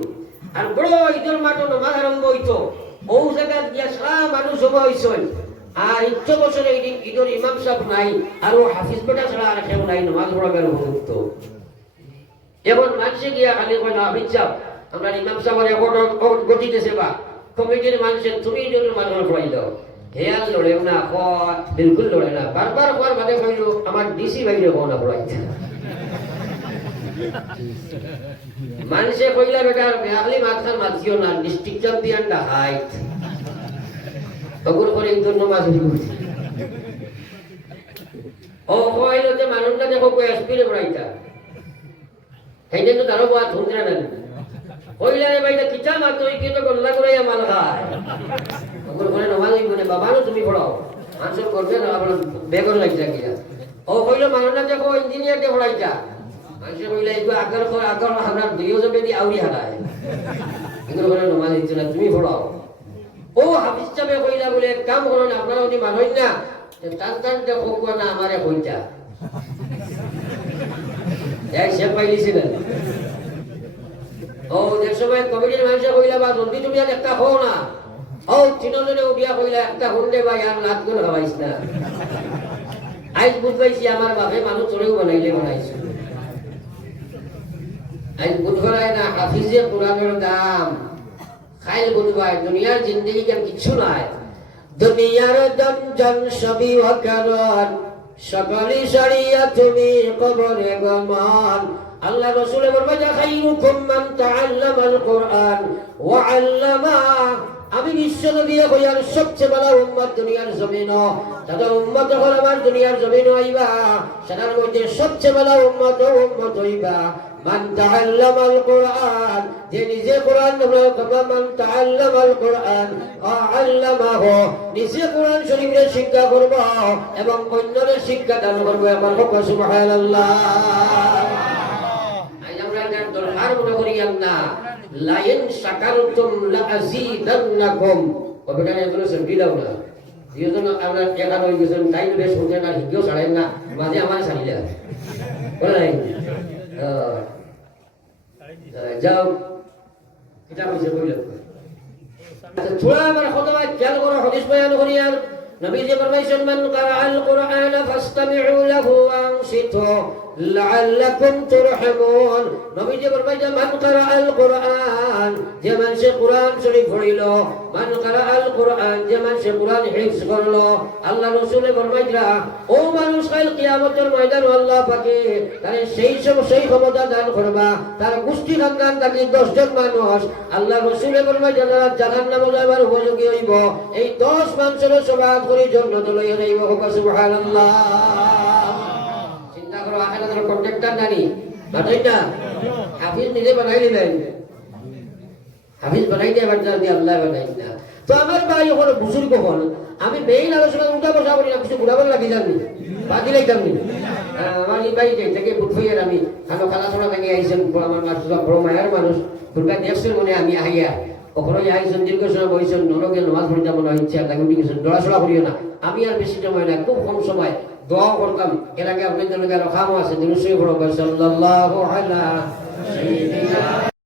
আর বড় ঈদের মাঠে নামাজ আরম্ভ হইতো ও জায়গা গিয়া সারা মানুষ জমা হইছেন আর ইচ্ছ বছরে এই দিন ঈদের ইমাম সাহেব নাই আর ও হাফিজ বেটা ছাড়া আর কেউ নাই নামাজ পড়াবেন উপযুক্ত এখন মানুষে গিয়া খালি কয় না হাফিজ সাহেব আমরা ইমাম সাহেবের এখন গতিতেছে বা কমিটির মানুষের তুমি যদি মানুষ পড়াই দাও হেয়াল লড়েও না বিলকুল লড়ে না বারবার হওয়ার বাদে কইল আমার ডিসি বাইরে কোনা পড়াইছে মানুষে কইলা বেটা বেআলি মাথার মাছিও না ডিস্ট্রিক্ট চ্যাম্পিয়ন ডাকাইত অগুর করে ইন্দুর নমাজ হইছে ও কইলো যে মানুষটা দেখো কই এসপিরে পড়াইতা হেইতে তো তারও বাত শুনতে না কইলা রে ভাইটা কিটা মাত তুই কি তো গল্লা করে মাল খায় অগুর করে নমাজ হইবনে বাবারও তুমি পড়াও আনসার করবে না আবার বেগর লাগি গিয়া ও কইলো মানুষটা দেখো ইঞ্জিনিয়ার দে পড়াইতা মানুষে কইলা এইগো আগর আমরা দুইও জবে দি আউরি হারায় এগুলো করে নমাজ হইছে না তুমি পড়াও ও হাফিজ সাহেব কইলা বলে এক কাম করো না আপনারা যদি মানই না টান দেখো না আমারে কইতা এক সে পাইলিছি না ও যে সময় কমিটির মানুষে কইলা বা জলদি তুমি আর একটা হও না ও তিনজনে উঠিয়া কইলা একটা হুন্ডে ভাই আর লাত করে খাওয়াইছ না আজ বুঝবাইছি আমার বাপে মানুষ চড়েও বানাইলে বানাইছে আজ বুঝবাই না হাফিজে কোরআনের দাম খাইল বুঝবাই দুনিয়ার জিন্দগি কেন কিছু নাই দুনিয়ার দঞ্জন সবই অকারণ সকলি সারিয়া তুমি কবরে গমন আল্লাহ রাসূল বলেন খায়রুকুম মান তাআল্লামাল কুরআন ওয়া আল্লামা আমি বিশ্ব নবীর কইয়ার সবচেয়ে বড় উম্মত দুনিয়ার জমিনে তাদের উম্মত হল আমার দুনিয়ার জমিনে আইবা সেটার মধ্যে সবচেয়ে বড় উম্মত হইবা মান তাআল্লামাল কুরআন যে নিজে কোরআন পড়ে মান তাআল্লামাল কুরআন আল্লামাহু নিজে কোরআন শরীফের শিক্ষা করব এবং অন্যদের শিক্ষা দান করব আমার সুবহানাল্লাহ আইয়ামরার দরকার মনে করিয়ান না লাইন শাকারতুম লাযীদান্নাকুম কবিতা এগুলো সবিলাও না যেজন আমরা একা হই গেছেন টাইম বেশ হতে না হিগেও ছাড়েন না মাঝে আমার ছাড়িলা বলাই যাও এটা কইছে কইল থোড়া আমার খতমা খেয়াল করো হাদিস বয়ান করি আর নবীজি ফরমাইছেন মান ক্বারাআল কুরআন ফাসতামিউ লাহু ওয়া আনসিতু লাআল্লাকুম তুরহামুন নবীজি ফরমাইছেন মান ক্বারাআল কুরআন যে মানুষ কুরআন শরীফ পড়িল মান ক্বারাআল কুরআন যে মানুষ কুরআন হিফজ করলো আল্লাহ রাসূল ফরমাইরা ও মানুষ কাল কিয়ামতের ময়দান আল্লাহ পাকে তারে সেই ক্ষমতা দান করবা তার গোষ্ঠী খানদান থাকি 10 জন মানুষ আল্লাহ রাসূল ফরমাইরা যারা জাহান্নামে যাবার উপযোগী হইব এই 10 মানুষের সবাত করে জান্নাতে লইয়া যাইব সুবহানাল্লাহ চিন্তা করো আখিরাতের কন্ট্রাক্টর নানি বানাইটা হাফিজ নিজে বানাই দিলেন হাফিজ বানাই দিয়ে বাচ্চা দিয়ে আল্লাহ বানাই না তো আমার ভাই ওখানে বুজুর্গ হল আমি মেইন আলোচনা উল্টা বসা করি না কিছু ঘুরাবার লাগি জানি বাকি লাইতাম নি আমার এই বাড়িতে থেকে বুটফইয়ের আমি খানো খালা ছোড়া ভেঙে আইসেন আমার বড় মায়ের মানুষ দুর্গা দেখছেন মনে আমি আহিয়া ওখানে আইসেন দীর্ঘ সময় বইছেন নরকে নামাজ পড়তে মনে হয় ইচ্ছা লাগে উঠে গেছেন দড়াচড়া করিও না আমি আর বেশি সময় না খুব কম সময় দোয়া করতাম এর আগে আপনাদের রখামও আছে দিনুসই বড় সাল্লাল্লাহু আলা সাইয়্যিদিনা